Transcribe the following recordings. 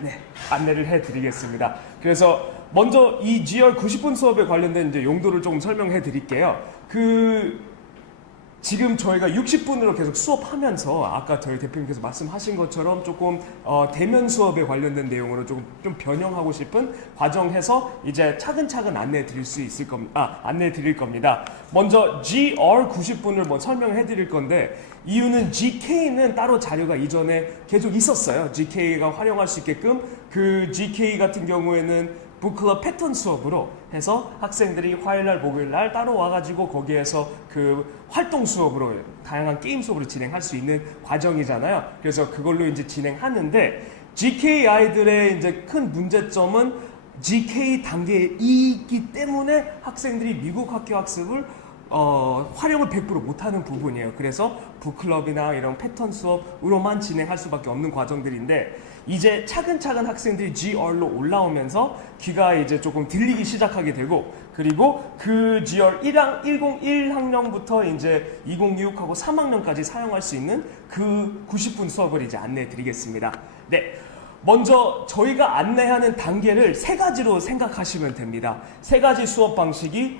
네, 안내를 해드리겠습니다. 그래서 먼저 이 GR 90분 수업에 관련된 이제 용도를 조금 설명해 드릴게요. 지금 저희가 60분으로 계속 수업하면서 아까 저희 대표님께서 말씀하신 것처럼 조금 대면 수업에 관련된 내용으로 좀 변형하고 싶은 과정해서 이제 차근차근 안내해 드릴 겁니다. 먼저 GR 90분을 뭐 설명해 드릴 건데 이유는 GK는 따로 자료가 이전에 계속 있었어요. GK가 활용할 수 있게끔 그 GK 같은 경우에는 북클럽 패턴 수업으로 해서 학생들이 화요일날 목요일날 따로 와가지고 거기에서 그 활동 수업으로 다양한 게임 수업으로 진행할 수 있는 과정이잖아요. 그래서 그걸로 이제 진행하는데 GK 아이들의 이제 큰 문제점은 GK 단계에 있기 때문에 학생들이 미국 학교 학습을 활용을 100% 못하는 부분이에요. 그래서 북클럽이나 이런 패턴 수업으로만 진행할 수밖에 없는 과정들인데 이제 차근차근 학생들이 GR로 올라오면서 귀가 이제 조금 들리기 시작하게 되고 그리고 그 GR 101학년부터 이제 206하고 3학년까지 사용할 수 있는 그 90분 수업을 이제 안내해 드리겠습니다. 네. 먼저 저희가 안내하는 단계를 세 가지로 생각하시면 됩니다. 세 가지 수업 방식이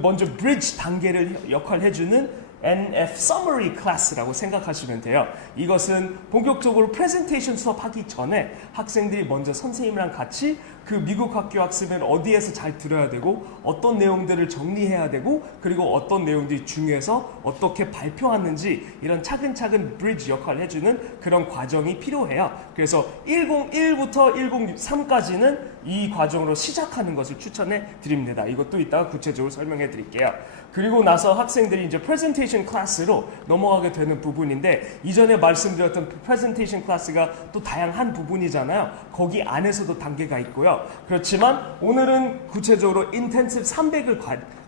먼저 브리지 단계를 역할해주는 NF Summary Class라고 생각하시면 돼요. 이것은 본격적으로 프레젠테이션 수업하기 전에 학생들이 먼저 선생님이랑 같이 그 미국 학교 학습은 어디에서 잘 들어야 되고 어떤 내용들을 정리해야 되고 그리고 어떤 내용들이 중요해서 어떻게 발표하는지 이런 차근차근 브리지 역할을 해주는 그런 과정이 필요해요. 그래서 101부터 103까지는 이 과정으로 시작하는 것을 추천해 드립니다. 이것도 이따가 구체적으로 설명해 드릴게요. 그리고 나서 학생들이 이제 프레젠테이션 클래스로 넘어가게 되는 부분인데 이전에 말씀드렸던 프레젠테이션 클래스가 또 다양한 부분이잖아요. 거기 안에서도 단계가 있고요. 그렇지만 오늘은 구체적으로 인텐시브 300을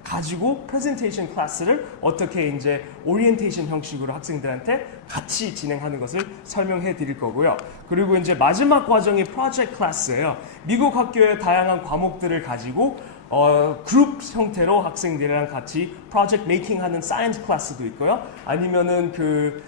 가지고 프레젠테이션 클래스를 어떻게 이제 오리엔테이션 형식으로 학생들한테 같이 진행하는 것을 설명해 드릴 거고요. 그리고 이제 마지막 과정이 프로젝트 클래스예요. 미국 학교의 다양한 과목들을 가지고 그룹 형태로 학생들이랑 같이 프로젝트 메이킹 하는 사이언스 클래스도 있고요. 아니면은 그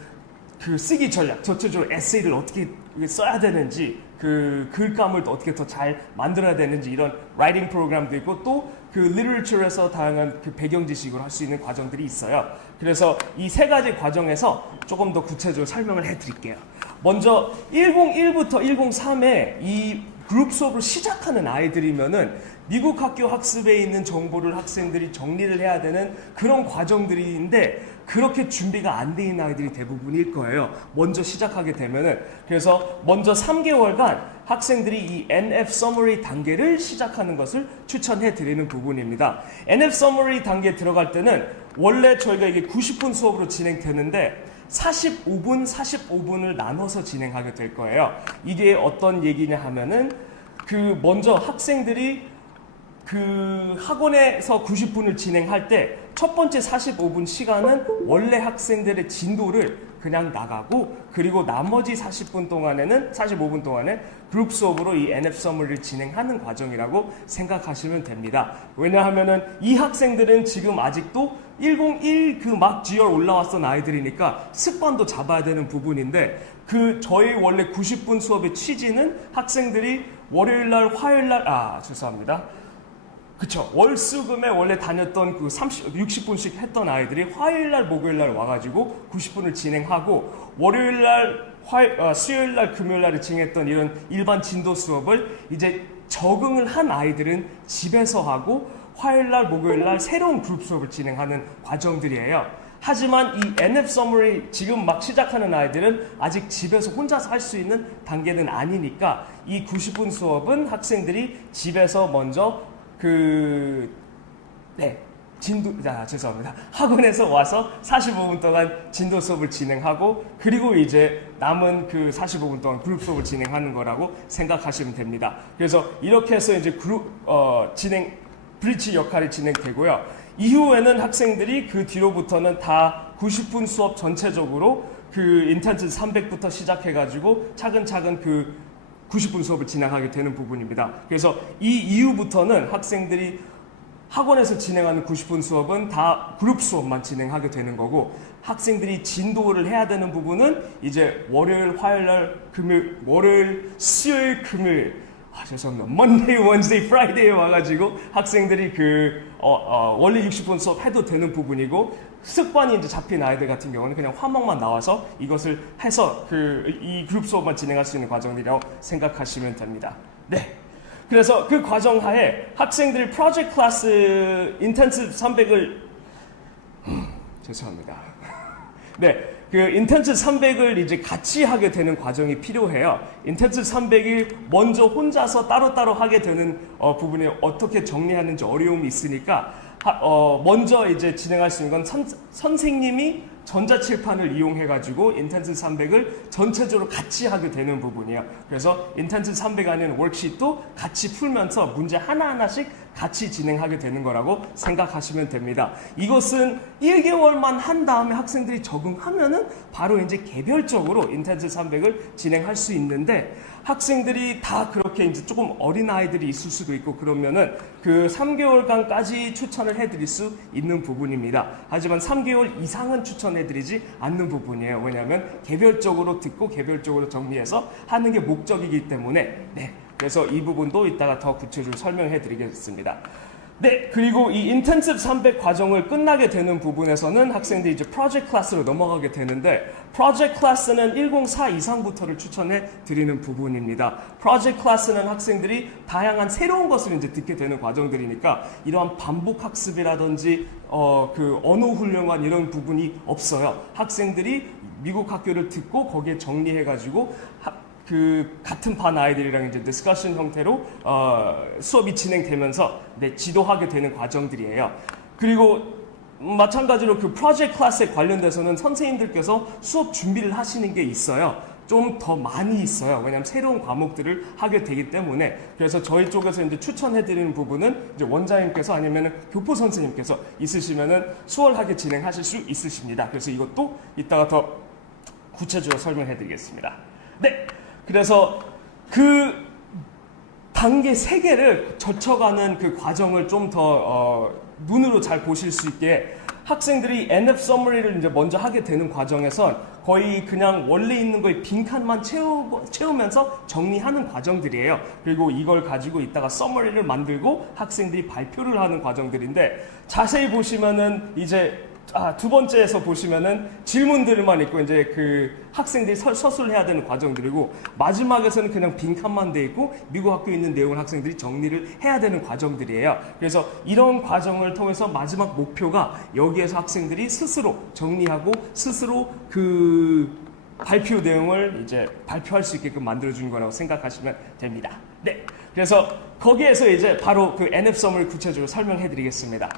쓰기 전략, 전체적으로 에세이를 어떻게 써야 되는지, 글감을 어떻게 더 잘 만들어야 되는지 이런 라이팅 프로그램도 있고 또 리터처에서 다양한 배경 지식으로 할 수 있는 과정들이 있어요. 그래서 이 세 가지 과정에서 조금 더 구체적으로 설명을 해드릴게요. 먼저 101부터 103에 이 그룹 수업을 시작하는 아이들이면은 미국 학교 학습에 있는 정보를 학생들이 정리를 해야 되는 그런 과정들인데 그렇게 준비가 안 돼 있는 아이들이 대부분일 거예요. 먼저 시작하게 되면은. 그래서 먼저 3개월간 학생들이 이 NF Summary 단계를 시작하는 것을 추천해 드리는 부분입니다. NF Summary 단계에 들어갈 때는 원래 저희가 이게 90분 수업으로 진행되는데 45분을 나눠서 진행하게 될 거예요. 이게 어떤 얘기냐 하면은 먼저 학생들이 학원에서 90분을 진행할 때 첫 번째 45분 시간은 원래 학생들의 진도를 그냥 나가고 그리고 나머지 45분 동안에 그룹 수업으로 이 NF Summary를 진행하는 과정이라고 생각하시면 됩니다. 왜냐하면은 이 학생들은 지금 아직도 101 막 GR 올라왔던 아이들이니까 습관도 잡아야 되는 부분인데 저희 원래 90분 수업의 취지는 학생들이 월요일날, 화요일날, 죄송합니다. 그쵸. 월수금에 원래 다녔던 60분씩 했던 아이들이 화요일날, 목요일날 와가지고 90분을 진행하고 월요일날, 수요일날, 금요일날에 진행했던 이런 일반 진도 수업을 이제 적응을 한 아이들은 집에서 하고 화요일날, 목요일날 새로운 그룹 수업을 진행하는 과정들이에요. 하지만 이 NF Summary 지금 막 시작하는 아이들은 아직 집에서 혼자서 할 수 있는 단계는 아니니까 이 90분 수업은 학생들이 집에서 먼저 죄송합니다. 학원에서 와서 45분 동안 진도 수업을 진행하고 그리고 이제 남은 45분 동안 그룹 수업을 진행하는 거라고 생각하시면 됩니다. 그래서 이렇게 해서 이제 브릿지 역할이 진행되고요. 이후에는 학생들이 그 뒤로부터는 다 90분 수업 전체적으로 인텐시브 300부터 시작해가지고 차근차근 90분 수업을 진행하게 되는 부분입니다. 그래서 이 이후부터는 학생들이 학원에서 진행하는 90분 수업은 다 그룹 수업만 진행하게 되는 거고, 학생들이 진도를 해야 되는 부분은 이제 월요일, 화요일 날, 월요일, 수요일, 금요일, 죄송합니다. Monday, Wednesday, Friday에 와가지고 학생들이 원래 60분 수업 해도 되는 부분이고, 습관이 이제 잡힌 아이들 같은 경우는 그냥 화목만 나와서 이것을 해서 이 그룹 수업만 진행할 수 있는 과정이라고 생각하시면 됩니다. 네. 그래서 그 과정 하에 학생들이 프로젝트 클래스 인텐시브 300을 죄송합니다. 네, 그 인텐시브 300을 이제 같이 하게 되는 과정이 필요해요. 인텐시브 300이 먼저 혼자서 따로따로 하게 되는 부분에 어떻게 정리하는지 어려움이 있으니까 먼저 이제 진행할 수 있는 건 선생님이 전자칠판을 이용해가지고 인텐시브 300을 전체적으로 같이 하게 되는 부분이에요. 그래서 인텐시브 300 아닌 워크시트도 같이 풀면서 문제 하나하나씩 같이 진행하게 되는 거라고 생각하시면 됩니다. 이것은 1개월만 한 다음에 학생들이 적응하면은 바로 이제 개별적으로 인텐시브 300을 진행할 수 있는데, 학생들이 다 그렇게 이제 조금 어린 아이들이 있을 수도 있고 그러면은 그 3개월간까지 추천을 해드릴 수 있는 부분입니다. 하지만 3개월 이상은 추천해드리지 않는 부분이에요. 왜냐하면 개별적으로 듣고 개별적으로 정리해서 하는 게 목적이기 때문에. 네, 그래서 이 부분도 이따가 더 구체적으로 설명해 드리겠습니다. 네, 그리고 이 인텐시브 300 과정을 끝나게 되는 부분에서는 학생들이 이제 프로젝트 클래스로 넘어가게 되는데, 프로젝트 클래스는 104 이상부터를 추천해 드리는 부분입니다. 프로젝트 클래스는 학생들이 다양한 새로운 것을 이제 듣게 되는 과정들이니까 이러한 반복 학습이라든지 그 언어 훈련관 이런 부분이 없어요. 학생들이 미국 학교를 듣고 거기에 정리해 가지고 같은 반 아이들이랑 이제 디스커션 형태로 수업이 진행되면서 지도하게 되는 과정들이에요. 그리고 마찬가지로 그 프로젝트 클래스에 관련돼서는 선생님들께서 수업 준비를 하시는 게 있어요. 좀 더 많이 있어요. 왜냐하면 새로운 과목들을 하게 되기 때문에. 그래서 저희 쪽에서 이제 추천해드리는 부분은 이제 원장님께서 아니면 교포 선생님께서 있으시면은 수월하게 진행하실 수 있으십니다. 그래서 이것도 이따가 더 구체적으로 설명해드리겠습니다. 네. 그래서 그 단계 3개를 거쳐가는 그 과정을 좀 더 눈으로 잘 보실 수 있게, 학생들이 NF 서머리를 이제 먼저 하게 되는 과정에선 거의 그냥 원래 있는 거에 빈칸만 채우면서 정리하는 과정들이에요. 그리고 이걸 가지고 이따가 서머리를 만들고 학생들이 발표를 하는 과정들인데, 자세히 보시면은 이제 두 번째에서 보시면은 질문들만 있고 이제 그 학생들이 서술해야 되는 과정들이고, 마지막에서는 그냥 빈칸만 돼 있고 미국 학교에 있는 내용을 학생들이 정리를 해야 되는 과정들이에요. 그래서 이런 과정을 통해서 마지막 목표가 여기에서 학생들이 스스로 정리하고 스스로 그 발표 내용을 이제 발표할 수 있게끔 만들어준 거라고 생각하시면 됩니다. 네, 그래서 거기에서 이제 바로 그 NF 서머리 구체적으로 설명해 드리겠습니다.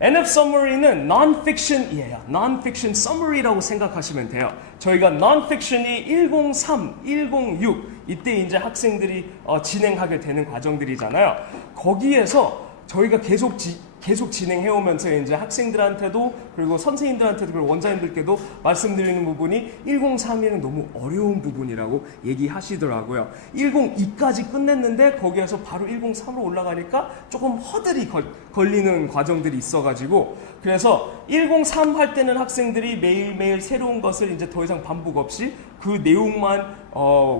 NF Summary는 Non-Fiction이에요. Non-Fiction Summary라고 생각하시면 돼요. 저희가 Non-Fiction이 103, 106 이때 이제 학생들이 진행하게 되는 과정들이잖아요. 거기에서 저희가 계속 진행해오면서 이제 학생들한테도 그리고 선생님들한테도 그리고 원장님들께도 말씀드리는 부분이 103에는 너무 어려운 부분이라고 얘기하시더라고요. 102까지 끝냈는데 거기에서 바로 103으로 올라가니까 조금 허들이 걸리는 과정들이 있어가지고, 그래서 103 할 때는 학생들이 매일매일 새로운 것을 이제 더 이상 반복 없이 그 내용만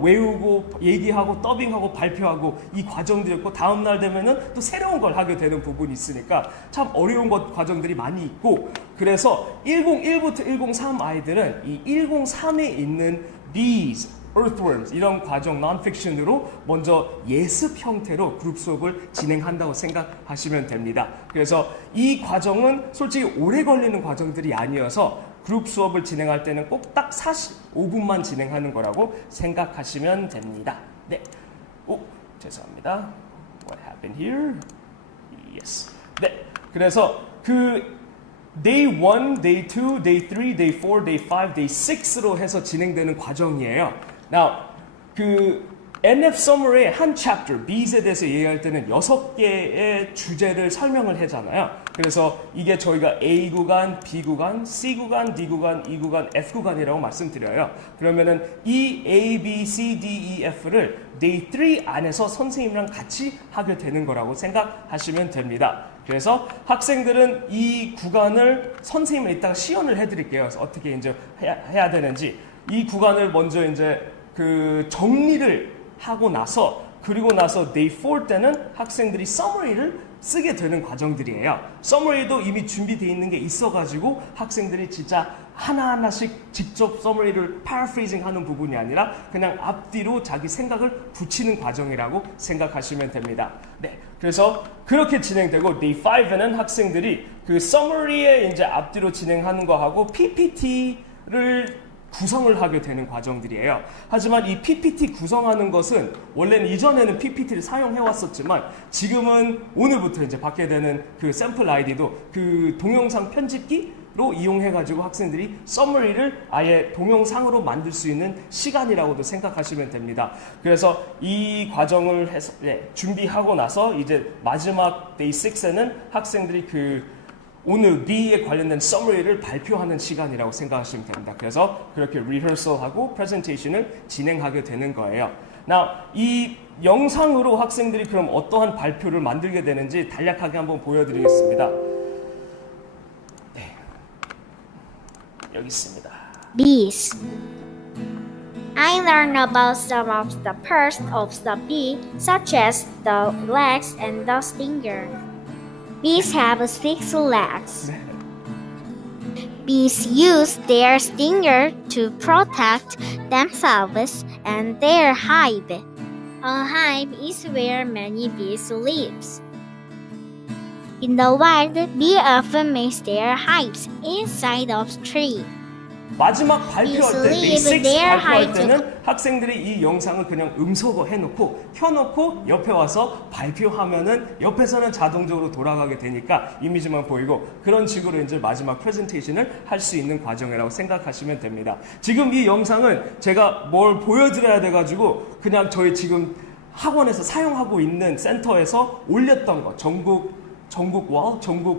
외우고 얘기하고 더빙하고 발표하고 이 과정들이었고, 다음날 되면은 또 새로운 걸 하게 되는 부분이 있으니까 참 어려운 과정들이 많이 있고, 그래서 101부터 103 아이들은 이 103에 있는 bees, earthworms 이런 과정 non-fiction으로 먼저 예습 형태로 그룹 수업을 진행한다고 생각하시면 됩니다. 그래서 이 과정은 솔직히 오래 걸리는 과정들이 아니어서 그룹 수업을 진행할 때는 꼭 딱 45분만 진행하는 거라고 생각하시면 됩니다. 네. 죄송합니다. What happened here? Yes. 네. 그래서 그 Day 1, Day 2, Day 3, Day 4, Day 5, Day 6로 해서 진행되는 과정이에요. Now, 그 NF Summary의 한 chapter, Bs에 대해서 얘기할 때는 6개의 주제를 설명을 하잖아요. 그래서 이게 저희가 A 구간, B 구간, C 구간, D 구간, E 구간, F 구간이라고 말씀드려요. 그러면은 이 A, B, C, D, E, F를 Day 3 안에서 선생님이랑 같이 하게 되는 거라고 생각하시면 됩니다. 그래서 학생들은 이 구간을 선생님이 이따가 시연을 해드릴게요. 그래서 어떻게 이제 해야 되는지 이 구간을 먼저 이제 그 정리를 하고 나서 그리고 나서 day 4 때는 학생들이 summary를 쓰게 되는 과정들이에요. summary도 이미 준비되어 있는 게 있어가지고 학생들이 진짜 하나하나씩 직접 summary를 paraphrasing 하는 부분이 아니라 그냥 앞뒤로 자기 생각을 붙이는 과정이라고 생각하시면 됩니다. 네, 그래서 그렇게 진행되고 day 5에는 학생들이 그 summary에 이제 앞뒤로 진행하는 거하고 PPT를 구성을 하게 되는 과정들이에요. 하지만 이 PPT 구성하는 것은 원래는 이전에는 PPT를 사용해 왔었지만 지금은 오늘부터 이제 받게 되는 그 샘플 아이디도 그 동영상 편집기로 이용해 가지고 학생들이 서머리를 아예 동영상으로 만들 수 있는 시간이라고도 생각하시면 됩니다. 그래서 이 과정을 해서 준비하고 나서 이제 마지막 데이 6에는 학생들이 그 오늘 B에 관련된 summary를 발표하는 시간이라고 생각하시면 됩니다. 그래서 그렇게 rehearsal하고 presentation을 진행하게 되는 거예요. Now, 이 영상으로 학생들이 그럼 어떠한 발표를 만들게 되는지 간략하게 한번 보여드리겠습니다. 네, 여기 있습니다. Bees. I learned about some of the parts of the bee, such as the legs and the stinger. Bees have 6 legs. Bees use their stinger to protect themselves and their hive. A hive is where many bees live. In the wild, bees often make their hives inside of trees. 마지막 발표할 때, Day 6 발표할 hide. 때는 학생들이 이 영상을 그냥 음소거 해놓고 켜놓고 옆에 와서 발표하면은 옆에서는 자동적으로 돌아가게 되니까 이미지만 보이고 그런 식으로 이제 마지막 프레젠테이션을 할 수 있는 과정이라고 생각하시면 됩니다. 지금 이 영상은 제가 뭘 보여드려야 돼가지고 그냥 저희 지금 학원에서 사용하고 있는 센터에서 올렸던 거 전국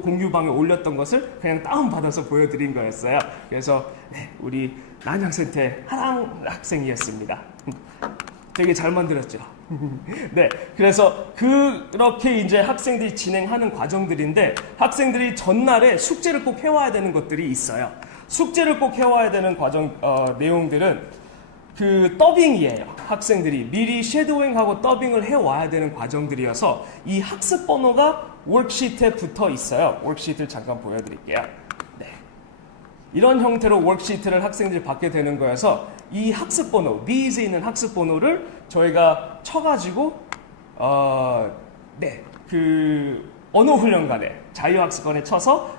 공유방에 올렸던 것을 그냥 다운받아서 보여드린 거였어요. 그래서 네, 우리 난양센터의 하랑 학생이었습니다. 되게 잘 만들었죠. 네, 그래서 그렇게 이제 학생들이 진행하는 과정들인데 학생들이 전날에 숙제를 꼭 해와야 되는 것들이 있어요. 숙제를 꼭 해와야 되는 과정 내용들은 그 더빙이에요. 학생들이 미리 쉐도잉하고 더빙을 해와야 되는 과정들이어서 이 학습 번호가 워크시트에 붙어 있어요. 워크시트를 잠깐 보여드릴게요. 네. 이런 형태로 워크시트를 학생들이 받게 되는 거여서 이 학습 번호, B에서 있는 학습 번호를 저희가 쳐가지고 그 언어 훈련관에 자유학습관에 쳐서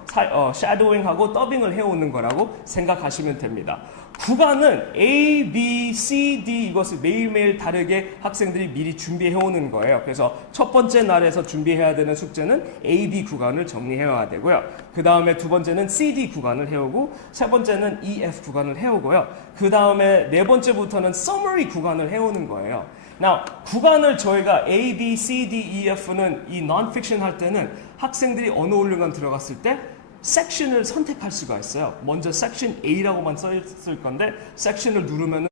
샤도잉하고 더빙을 해오는 거라고 생각하시면 됩니다. 구간은 A, B, C, D 이것을 매일매일 다르게 학생들이 미리 준비해오는 거예요. 그래서 첫 번째 날에서 준비해야 되는 숙제는 A, B 구간을 정리해야 되고요. 그 다음에 두 번째는 C, D 구간을 해오고 세 번째는 E, F 구간을 해오고요. 그 다음에 네 번째부터는 Summary 구간을 해오는 거예요. Now, 구간을 저희가 A, B, C, D, E, F는 이 non-fiction 할 때는 학생들이 언어 훈련관 들어갔을 때 섹션을 선택할 수가 있어요. 먼저 섹션 A라고만 써있을 건데 섹션을 누르면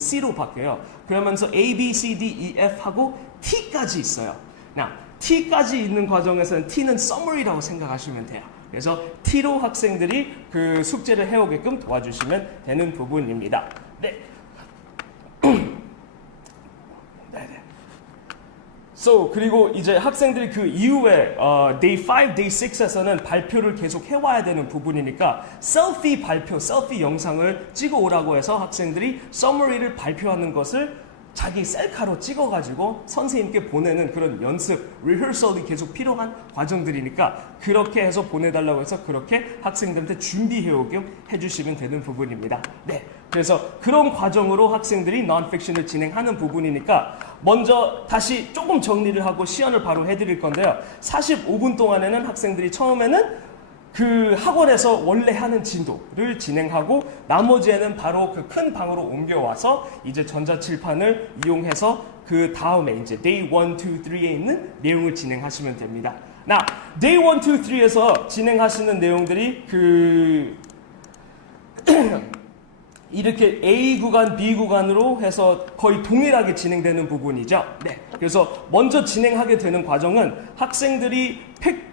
C로 바뀌어요. 그러면서 A, B, C, D, E, F 하고 T까지 있어요. Now, T까지 있는 과정에서는 T는 summary라고 생각하시면 돼요. 그래서 T로 학생들이 그 숙제를 해오게끔 도와주시면 되는 부분입니다. 네. 그리고 이제 학생들이 그 이후에 Day 5, Day 6에서는 발표를 계속 해와야 되는 부분이니까 셀피 발표, 셀피 영상을 찍어 오라고 해서 학생들이 summary를 발표하는 것을 자기 셀카로 찍어가지고 선생님께 보내는 그런 연습, 리허설이 계속 필요한 과정들이니까 그렇게 해서 보내달라고 해서 그렇게 학생들한테 준비해오게 해주시면 되는 부분입니다. 네, 그래서 그런 과정으로 학생들이 non-fiction을 진행하는 부분이니까 먼저 다시 조금 정리를 하고 시연을 바로 해드릴 건데요. 45분 동안에는 학생들이 처음에는 그 학원에서 원래 하는 진도를 진행하고 나머지에는 바로 그 큰 방으로 옮겨와서 이제 전자칠판을 이용해서 그 다음에 이제 Day 1, 2, 3에 있는 내용을 진행하시면 됩니다. Day 1, 2, 3에서 진행하시는 내용들이 이렇게 A 구간, B 구간으로 해서 거의 동일하게 진행되는 부분이죠. 네. 그래서 먼저 진행하게 되는 과정은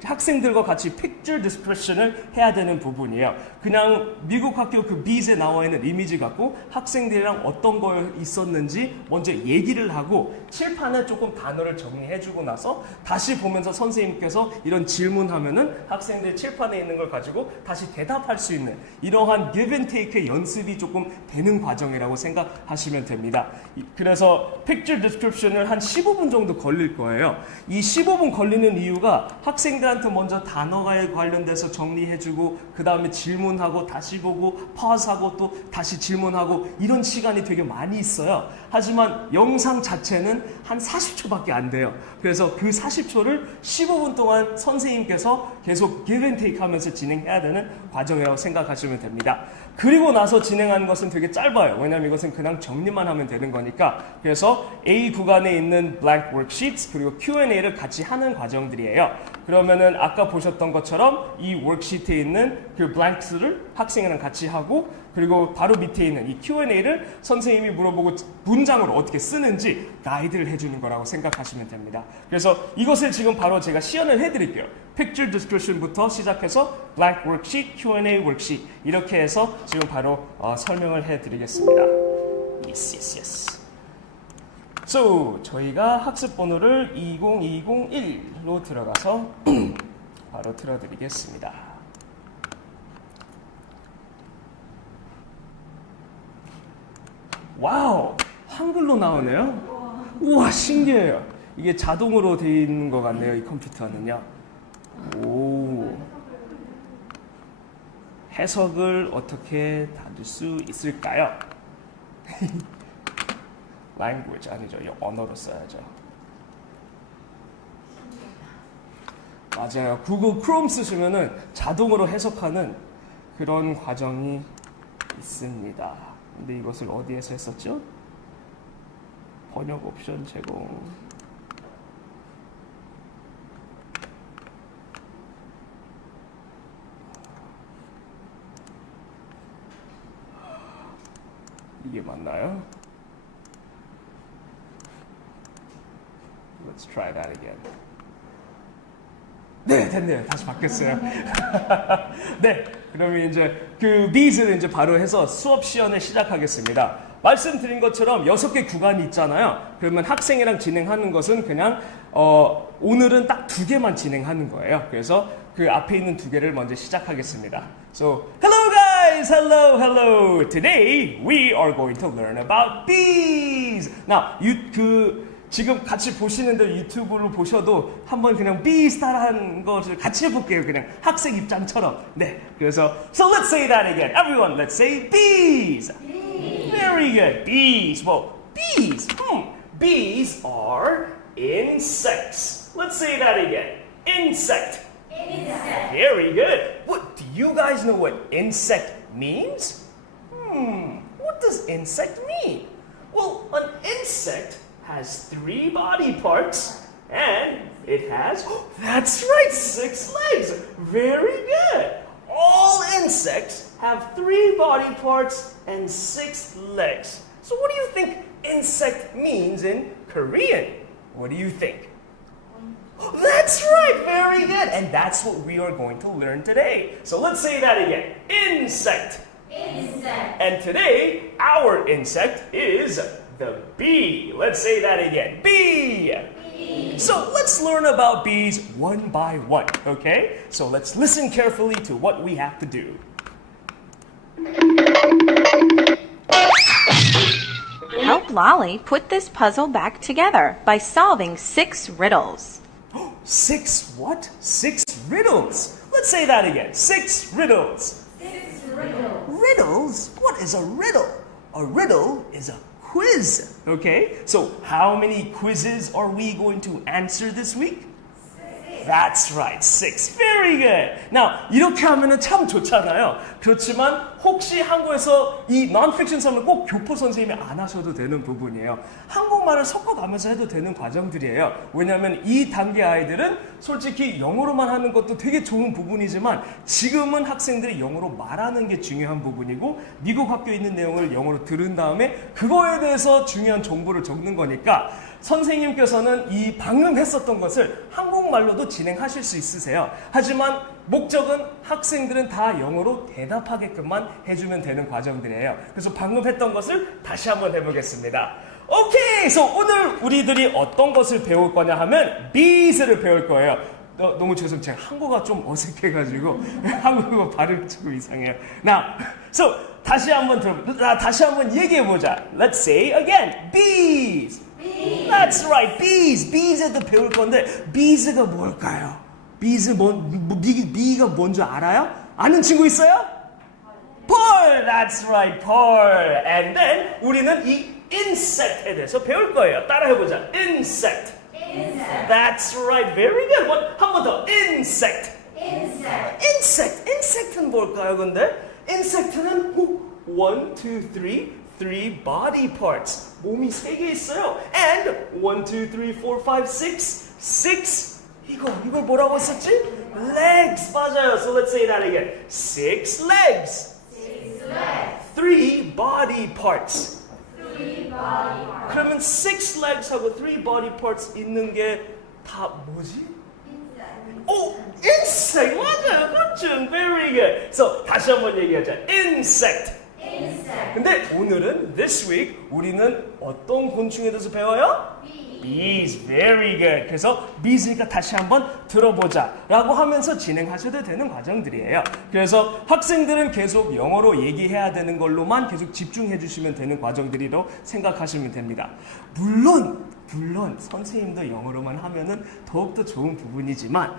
학생들과 같이 picture description을 해야 되는 부분이에요. 그냥 미국 학교 그 B에 나와 있는 이미지 갖고 학생들이랑 어떤 거 있었는지 먼저 얘기를 하고 칠판에 조금 단어를 정리해주고 나서 다시 보면서 선생님께서 이런 질문하면은 학생들 칠판에 있는 걸 가지고 다시 대답할 수 있는 이러한 give and take의 연습이 조금 되는 과정이라고 생각하시면 됩니다. 그래서 picture description을 한 15분 정도 걸릴 거예요. 이 15분 걸리는 이유가 학생들한테 먼저 단어에 관련돼서 정리해주고 그 다음에 질문하고 다시 보고 파uz하고 또 다시 질문하고 이런 시간이 되게 많이 있어요. 하지만 영상 자체는 한 40초밖에 안 돼요. 그래서 그 40초를 15분 동안 선생님께서 계속 give and take 하면서 진행해야 되는 과정이라고 생각하시면 됩니다. 그리고 나서 진행하는 것은 되게 짧아요. 왜냐하면 이것은 그냥 정리만 하면 되는 거니까. 그래서 A 구간에 있는 blank worksheets 그리고 Q&A를 같이 하는 과정들이에요. 그러면은 아까 보셨던 것처럼 이 worksheet에 있는 그 blanks를 학생이랑 같이 하고 그리고 바로 밑에 있는 이 Q&A를 선생님이 물어보고 문장으로 어떻게 쓰는지 가이드를 해주는 거라고 생각하시면 됩니다. 그래서 이것을 지금 바로 제가 시연을 해드릴게요. Picture description부터 시작해서 blank worksheet, Q&A worksheet 이렇게 해서 지금 바로 설명을 해드리겠습니다. Yes. So, 저희가 학습 번호를 20201로 들어가서 바로 틀어드리겠습니다. 와우! 한글로 나오네요? 우와, 신기해요. 이게 자동으로 되어 있는 것 같네요, 이 컴퓨터는요. 오. 해석을 어떻게 다룰 수 있을까요? language 아니죠. 이 언어로 써야죠. 맞아요. 구글 크롬 쓰시면은 자동으로 해석하는 그런 과정이 있습니다. 근데 이것을 어디에서 했었죠? 번역 옵션 제공. 이게 맞나요? Let's try that again. 네, 됐네요. 다시 바뀌었어요. 네, 그러면 이제 그 Bs를 이제 바로 해서 수업 시연을 시작하겠습니다. 말씀드린 것처럼 6개 구간이 있잖아요. 그러면 학생이랑 진행하는 것은 그냥 오늘은 딱 2개만 진행하는 거예요. 그래서 그 앞에 있는 2개를 먼저 시작하겠습니다. So, hello guys! Hello! Today we are going to learn about bees! Now, 지금 같이 보시는데 유튜브로 보셔도 한번 그냥 bees 따라하는 것을 같이 해볼게요. 그냥 학생 입장처럼. 네, 그래서 So let's say that again. Everyone, let's say bees! Very good. Bees. Well, bees. Bees are insects. Let's say that again. Insect. Very good. What do you guys know what insect means? What does insect mean? Well, an insect has 3 body parts and it has, that's right, 6 legs. Very good. All insects have 3 body parts and 6 legs. So what do you think insect means in Korean? What do you think? That's right, very good. And that's what we are going to learn today. So let's say that again. Insect. And today, our insect is the bee. Let's say that again. Bee. So let's learn about bees one by one, okay? So let's listen carefully to what we have to do. Help Lolly put this puzzle back together by solving 6 riddles. 6 what? 6 riddles. Let's say that again. 6 riddles. Riddles? What is a riddle? A riddle is a quiz. Okay? So how many quizzes are we going to answer this week? 6. That's right. 6. Very good. Now, 이렇게 하면은 참 좋잖아요. 그렇지만 혹시 한국에서 이 non-fiction sum을 꼭 교포 선생님이 안 하셔도 되는 부분이에요. 한국말을 섞어가면서 해도 되는 과정들이에요. 왜냐하면 이 단계 아이들은 솔직히 영어로만 하는 것도 되게 좋은 부분이지만 지금은 학생들이 영어로 말하는 게 중요한 부분이고 미국 학교에 있는 내용을 영어로 들은 다음에 그거에 대해서 중요한 정보를 적는 거니까 선생님께서는 이 방금 했었던 것을 한국말로도 진행하실 수 있으세요. 하지만 목적은 학생들은 다 영어로 대답하게끔만 해주면 되는 과정들이에요. 그래서 방금 했던 것을 다시 한번 해보겠습니다. 오케이! 그래서 오늘 우리들이 어떤 것을 배울 거냐 하면 bees를 배울 거예요. 너무 죄송해요. 제가 한국어가 좀 어색해가지고 한국어 발음이 조금 이상해요. Now, so 다시 한번 다시 한번 얘기해보자. Let's say again. Bees! That's right. Bees! Bees에도 배울 건데 bees가 뭘까요? bees가 뭔지 알아요? 아는 친구 있어요? Pearl! That's right. Pearl. And then 우리는 이 insect에 대해서 배울 거예요. 따라해보자. Insect. That's right. Very good. 한 번 더. Insect. Insect는 뭘까요, 근데? Insect는 1, 2, 3 body parts. 몸이 3개 있어요. And 1, 2, 3, 4, 5, 6 이걸 뭐라고 했었지? Legs. 맞아요. So let's say that again. 6 legs. 3 body parts. 그러면 6 legs하고 3 body parts 있는 게 다 뭐지? insect. 맞아요. 맞죠? Very good. So 다시 한번 얘기하자. Insect. 근데 오늘은 this week 우리는 어떤 곤충에 대해서 배워요? Bees. Very good. 그래서 bees니까 다시 한번 들어보자 라고 하면서 진행하셔도 되는 과정들이에요. 그래서 학생들은 계속 영어로 얘기해야 되는 걸로만 계속 집중해 주시면 되는 과정들이라고 생각하시면 됩니다. 물론 선생님도 영어로만 하면은 더욱더 좋은 부분이지만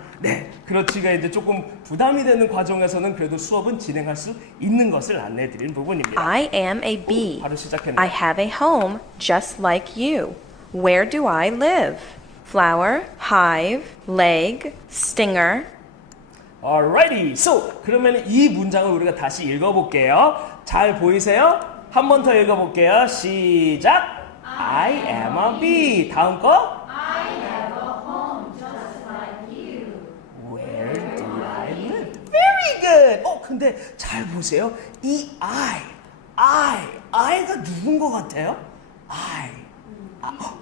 그렇지가 이제 조금 부담이 되는 과정에서는 그래도 수업은 진행할 수 있는 것을 안내해 드리는 부분입니다. I am a bee. 바로 시작했네요. I have a home just like you. Where do I live? Flower, hive, leg, stinger. Alrighty. So 그러면 이 문장을 우리가 다시 읽어볼게요. 잘 보이세요? 한 번 더 읽어볼게요. 시작. I am a bee. 다음 거. I have a home just like you. Where do I live? Very good. 근데 잘 보세요. 이 I가 누군 것 같아요?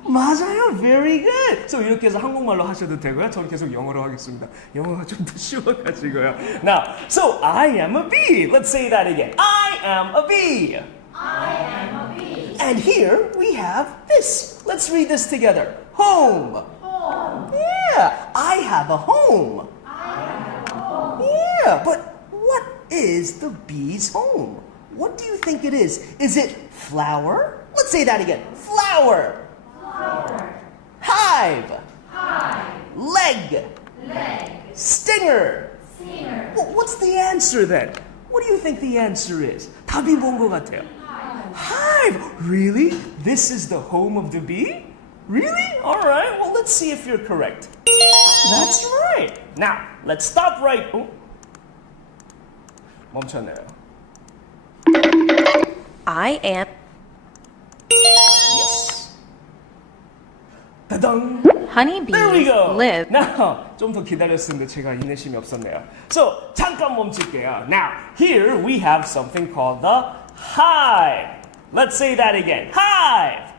맞아요. Very good. So 이렇게 해서 한국말로 하셔도 되고요. 저는 계속 영어로 하겠습니다. 영어가 좀 더 쉬워가지고요. Now, so I am a bee. Let's say that again. I am a bee. I am a bee. And here we have this. Let's read this together. Home. Home. Yeah, I have a home. I have a home. Yeah, but what is the bee's home? What do you think it is? Is it flower? Let's say that again. Flower. Flower. Hive. Hive. Leg. Leg. Stinger. Singer. Well, what's the answer then? What do you think the answer is? 답이 뭔 것 같아요? Hive. Really? This is the home of the bee? Really? All right. Well, let's see if you're correct. That's right. Now, let's stop right. 멈췄네요. I am Yes. 따당. There we honeybees go. live. Now, 좀 더 기다렸는데 제가 인내심이 없었네요. So, 잠깐 멈출게요. Now, here we have something called the hive. Let's say that again. Hive.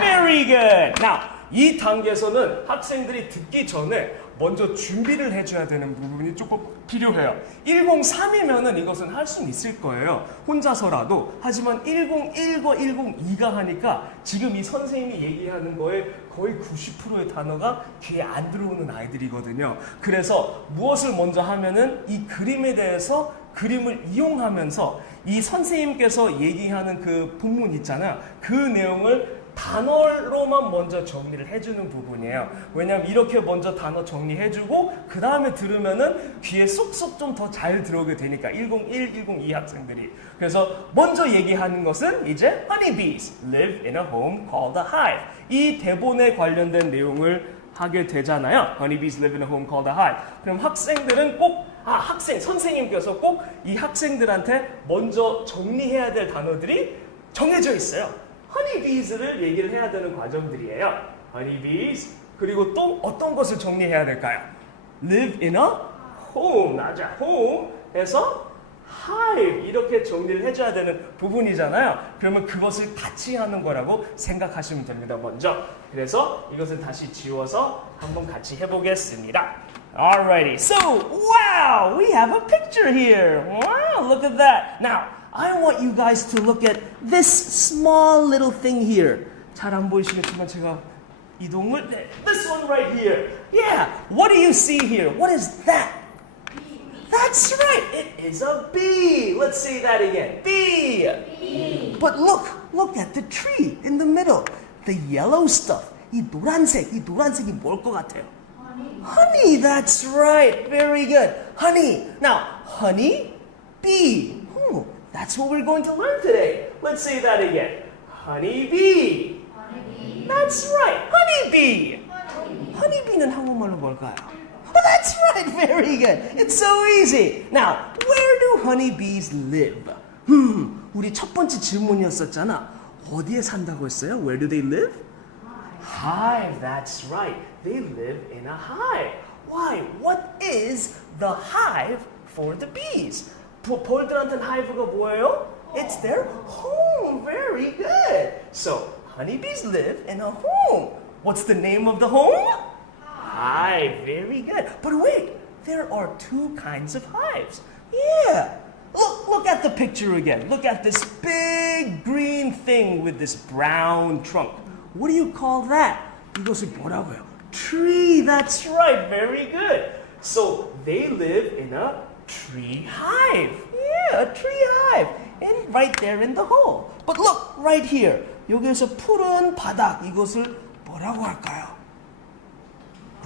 Very good. Now, 이 단계에서는 학생들이 듣기 전에 먼저 준비를 해줘야 되는 부분이 조금 필요해요. 103이면은 이것은 할 수는 있을 거예요. 혼자서라도. 하지만 101과 102가 하니까 지금 이 선생님이 얘기하는 거에 거의 90%의 단어가 귀에 안 들어오는 아이들이거든요. 그래서 무엇을 먼저 하면은 이 그림에 대해서 그림을 이용하면서 이 선생님께서 얘기하는 그 본문 있잖아요. 그 내용을 단어로만 먼저 정리를 해주는 부분이에요. 왜냐하면 이렇게 먼저 단어 정리해주고 그 다음에 들으면은 귀에 쏙쏙 좀 더 잘 들어오게 되니까 101, 102 학생들이. 그래서 먼저 얘기하는 것은 이제 honeybees live in a home called a hive. 이 대본에 관련된 내용을 하게 되잖아요. Honeybees live in a home called a hive. 그럼 학생들은 꼭 학생, 선생님께서 꼭 이 학생들한테 먼저 정리해야 될 단어들이 정해져 있어요. honeybees를 얘기를 해야 되는 과정들이에요. honeybees. 그리고 또 어떤 것을 정리해야 될까요? live in a home. 맞아. home에서 hive 이렇게 정리를 해줘야 되는 부분이잖아요. 그러면 그것을 같이 하는 거라고 생각하시면 됩니다. 먼저. 그래서 이것을 다시 지워서 한번 같이 해보겠습니다. Alrighty. So, wow, we have a picture here. Wow, look at that. Now, I want you guys to look at this small little thing here. 잘 안 보이시겠지만 제가 이동을 this one right here. Yeah. What do you see here? What is that? That's right. It is a bee. Let's say that again. Bee. Bee. But look at the tree in the middle. The yellow stuff. 이 노란색이 뭘 것 같아요? Honey. That's right. Very good. Honey. Now, honey, bee. That's what we're going to learn today. Let's say that again. Honey bee. That's right. Honey bee. Honey bee는 한국말로 뭘까요? Oh, that's right. Very good. It's so easy. Now, where do honeybees live? 우리 첫 번째 질문이었었잖아. 어디에 산다고 했어요? Where do they live? Hive. That's right. They live in a hive. Why? What is the hive for the bees? 벌들한테는 hive가 뭐예요? It's their home. Very good. So, honeybees live in a home. What's the name of the home? Hive. Very good. But wait, there are two kinds of hives. Yeah. Look at the picture again. Look at this big green thing with this brown trunk. What do you call that? 이것을 뭐라고요? Tree. That's right. Very good. So they live in a tree hive. Yeah, a tree hive. And right there in the hole. But look, right here. 여기에서 푸른 바닥. 이것을 뭐라고 할까요?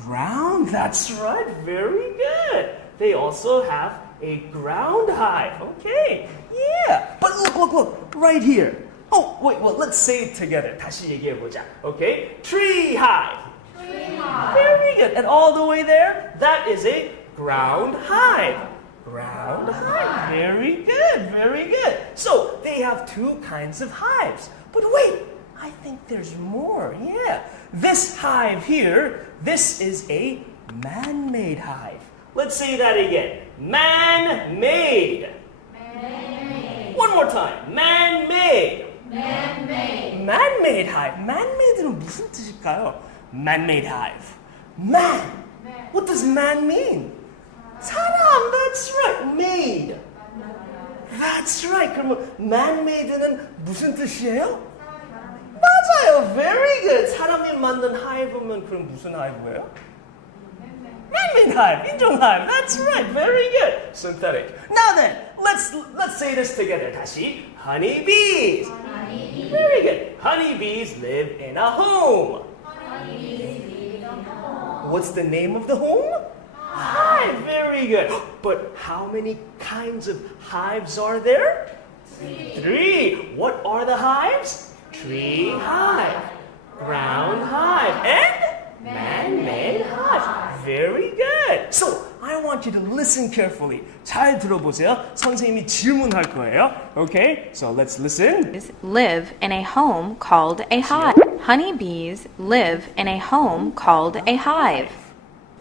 Ground. That's right. Very good. They also have a ground hive. Okay. Yeah. But look. Right here. Oh, wait. Well, let's say it together. 다시 얘기해보자. Okay. Tree hive. Tree hive. Very good. And all the way there, that is a ground hive. Ground hive. Very good. Very good. So, they have two kinds of hives. But wait. I think there's more. Yeah. This hive here, this is a man-made hive. Let's say that again. Man-made. Man-made. One more time. Man-made. Man-made. Man-made hive. Man-made는 무슨 뜻일까요? Man-made hive. Man. What does man mean? 사람. That's right. Made. That's right. 그러면 man-made는 무슨 뜻이에요? 맞아요. Very good. 사람이 만든 hive면 그럼 무슨 hive예요? Man-made hive. 인종 hive. That's right. Very good. Synthetic. Now then, let's say this together. 다시. Honeybees. Honeybees. Very good. Honeybees live in a home. Honeybees live in a home. What's the name of the home? Hive. Very good. But how many kinds of hives are there? Three. What are the hives? Tree hive, ground hive, and man-made hive. Very good. So, I want you to listen carefully. 잘 들어보세요. 선생님이 질문할 거예요. Okay? So, let's listen. Live in a home called a hive. Honeybees live in a home called a hive.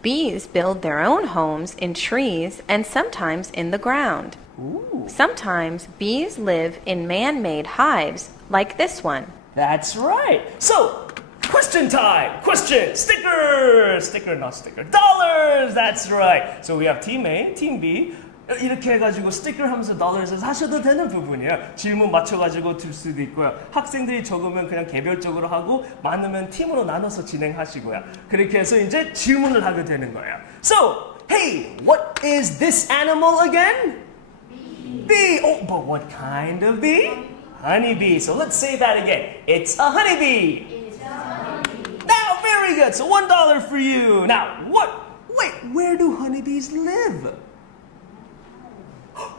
Bees build their own homes in trees and sometimes in the ground. Ooh. Sometimes bees live in man-made hives like this one. That's right. So, question time. Question. Sticker. Sticker, not sticker. Dollars. That's right. So we have team A, team B. 이렇게 해가지고 스티커 하면서 dollars을 하셔도 되는 부분이에요. 질문 맞춰가지고 들 수도 있고요. 학생들이 적으면 그냥 개별적으로 하고 많으면 팀으로 나눠서 진행하시고요. 그렇게 해서 이제 질문을 하게 되는 거예요. So, hey, what is this animal again? Bee. Oh, but what kind of bee? Honeybee. So let's say that again. It's a honeybee. It's a honeybee. Now, very good. So $1 for you. Now, wait, where do honeybees live?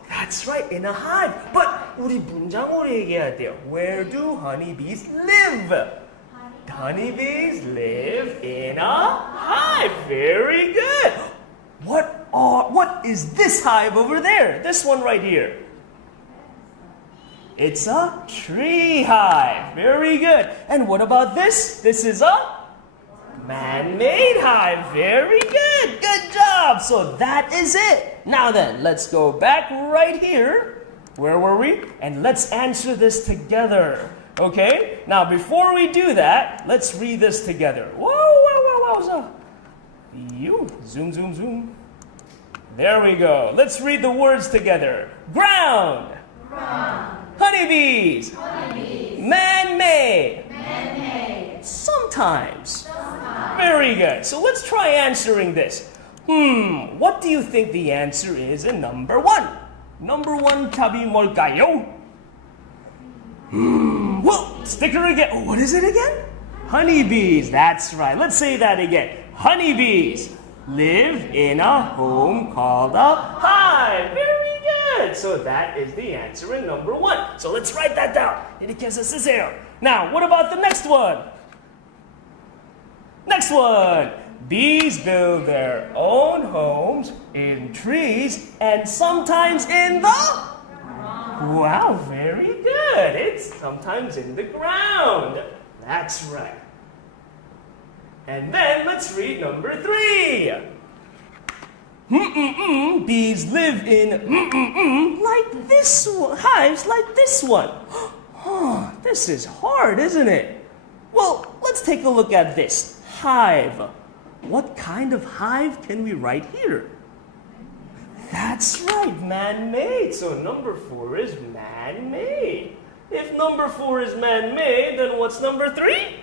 That's right, in a hive. But 우리 문장으로 얘기해야 돼요. Where do honeybees live? Honeybees live in a hive. Very good. What is this hive over there? This one right here. It's a tree hive. Very good. And what about this? This is a man-made hive. Very good. Good job. So that is it. Now then, let's go back right here. Where were we? And let's answer this together. Okay? Now, before we do that, let's read this together. Whoa, whoa, whoa, whoa. So, zoom, zoom, zoom. There we go. Let's read the words together. Ground. Honeybees. Man-made. Sometimes. Very good. So let's try answering this. What do you think the answer is in number one? Number one 답이 뭘까요? Well, sticker again. Oh, what is it again? Honeybees. That's right. Let's say that again. Honeybees live in a home called a hive. Very good. So that is the answer in number one. So let's write that down. 이렇게 해서 쓰세요. Now, what about the next one? Next one. Bees build their own homes in trees and sometimes in the... Wow, very good. It's sometimes in the ground. That's right. And then let's read number three. Bees live in like this one, hives like this one. This is hard, isn't it? Well, let's take a look at this. Hive. What kind of hive can we write here? That's right, man-made. So number 4 is man-made. If number 4 is man-made, then what's number 3?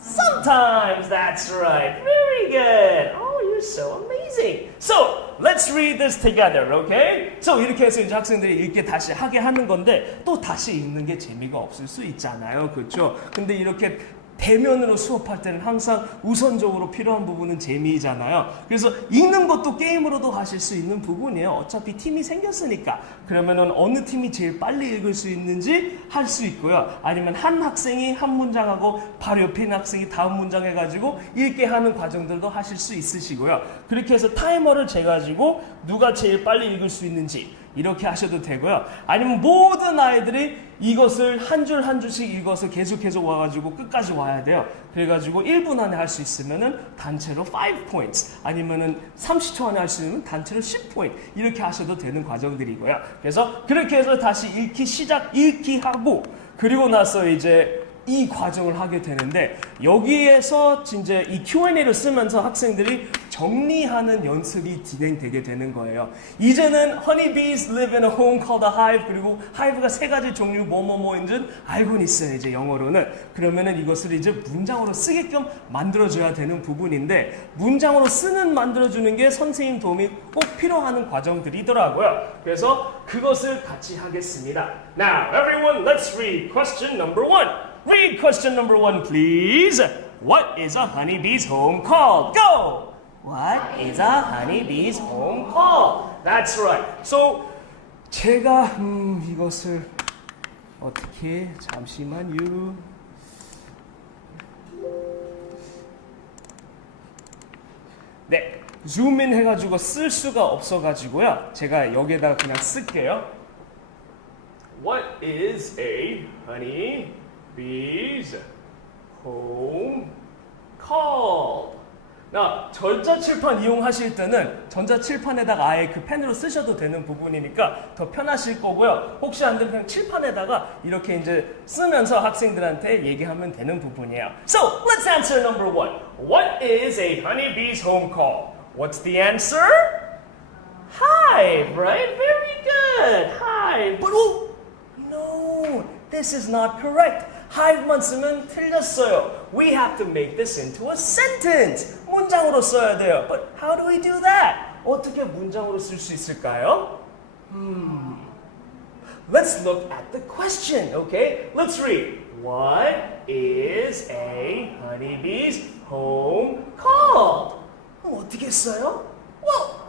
Sometimes. That's right. Very good. Oh, you're so amazing. So let's read this together, okay? So 이렇게 해서 이제 학생들이 읽게 다시 하게 하는 건데 또 다시 읽는 게 재미가 없을 수 있잖아요, 그렇죠? 근데 이렇게 대면으로 수업할 때는 항상 우선적으로 필요한 부분은 재미잖아요. 그래서 읽는 것도 게임으로도 하실 수 있는 부분이에요. 어차피 팀이 생겼으니까. 그러면은 어느 팀이 제일 빨리 읽을 수 있는지 할 수 있고요. 아니면 한 학생이 한 문장하고 바로 옆에 있는 학생이 다음 문장 해가지고 읽게 하는 과정들도 하실 수 있으시고요. 그렇게 해서 타이머를 재가지고 누가 제일 빨리 읽을 수 있는지 이렇게 하셔도 되고요. 아니면 모든 아이들이 이것을 한 줄 한 줄씩 읽어서 계속 와가지고 끝까지 와야 돼요. 그래가지고 1분 안에 할 수 있으면은 단체로 5 points 아니면은 30초 안에 할 수 있으면 단체로 10 point 이렇게 하셔도 되는 과정들이고요. 그래서 그렇게 해서 다시 읽기 하고 그리고 나서 이제 이 과정을 하게 되는데 여기에서 이제 이 Q&A를 쓰면서 학생들이 정리하는 연습이 진행되게 되는 거예요. 이제는 honeybees live in a home called a hive 그리고 hive가 3가지 종류 뭐뭐뭐인지는 알고는 있어요. 이제 영어로는. 그러면은 이것을 이제 문장으로 쓰게끔 만들어줘야 되는 부분인데 문장으로 만들어주는 게 선생님 도움이 꼭 필요한 과정들이더라고요. 그래서 그것을 같이 하겠습니다. Now, everyone, let's read question number 1. Read question number 1, please. What is a honeybee's home called? Go! What is a honeybee's home called? That's right. So, 제가 이것을 어떻게 잠시만요. 네, 줌인 해가지고 쓸 수가 없어가지고요. 제가 여기에다가 그냥 쓸게요. What is a honeybee's home called? 나 전자칠판 이용하실 때는 전자칠판에다가 아예 그 펜으로 쓰셔도 되는 부분이니까 더 편하실 거고요. 혹시 안 되면 그냥 칠판에다가 이렇게 이제 쓰면서 학생들한테 얘기하면 되는 부분이에요. So, let's answer number 1. What is a honeybee's home called? What's the answer? Hive, right? Very good. Hive. But oh, no, this is not correct. hive만 쓰면 틀렸어요. We have to make this into a sentence. 문장으로 써야 돼요. But how do we do that? 어떻게 문장으로 쓸 수 있을까요? Let's look at the question, okay? Let's read. What is a honeybee's home called? 어떻게 써요? Well,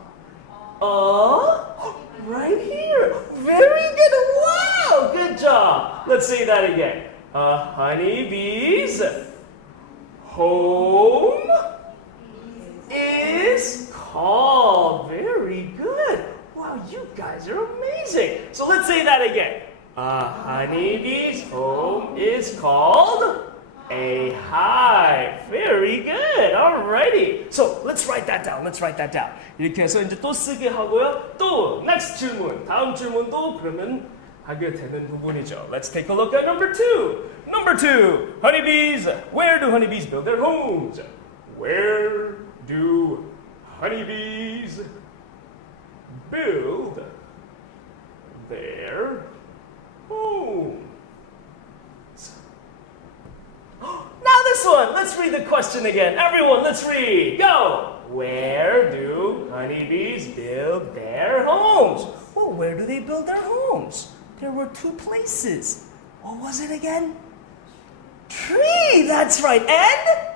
right here. Very good. Wow, good job. Let's say that again. A honeybee's home is called. Very good. A honeybee's home is called a hive. Very good. Alrighty. So let's write that down. Let's write that down. 이렇게 해서 이제 또 쓰게 하고요. 또 next 질문. 다음 질문도 그러면 하게 되는 부분이죠. Let's take a look at number 2. Number 2. Honeybees. Where do honeybees build their homes? Where do honeybees build their homes? Now this one, let's read the question again. Everyone, let's read. Go! Where do honeybees build their homes? Well, where do they build their homes? There were 2 places. What was it again? Tree, that's right. And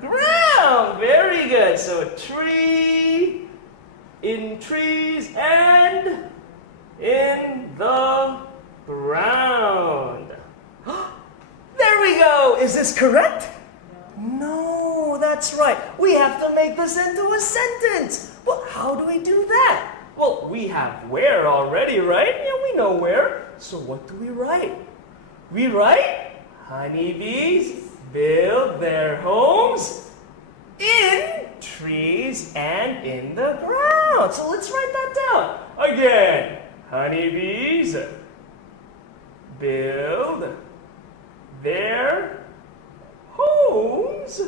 ground. Very good. So tree, in trees, and in the ground. There we go. Is this correct? No, that's right. We have to make this into a sentence. Well, how do we do that? Well, we have where already, right? Yeah, we know where. So what do we write? We write honeybees build their homes in trees and in the ground. So let's write that down. Again, honeybees build their homes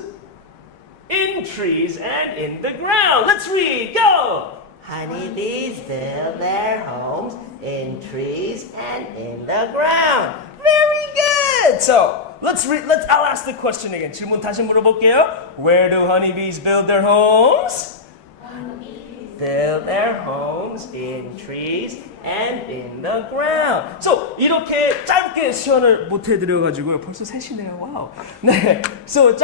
in trees and in the ground. Let's read. Go! Honeybees build their homes in trees and in the ground. Very good. So let's read. I'll ask the question again. 질문 다시 물어볼게요. Where do honeybees build their homes? Build their homes in trees and in the ground. So 이렇게 짧게 시연을 못 해드려가지고요. 벌써 3시네요. 와우. 네. So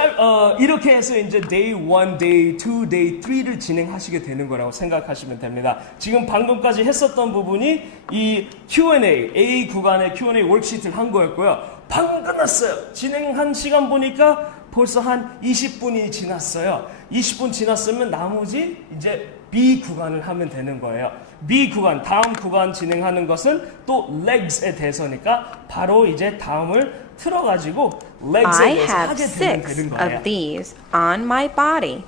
이렇게 해서 이제 day 1, day 2, day 3를 진행하시게 되는 거라고 생각하시면 됩니다. 지금 방금까지 했었던 부분이 이 Q&A, A 구간의 Q&A 월크시트를 한 거였고요. 방금 끝났어요. 진행한 시간 보니까 벌써 한 20분이 지났어요. 20분 지났으면 나머지 이제 B 구간을 하면 되는 거예요. B 구간, 다음 구간 진행하는 것은 또 legs에 대해서니까 바로 이제 다음을 틀어가지고 legs에 I 대해서 have 하게 되면 6 되는 거예요. of these on my body.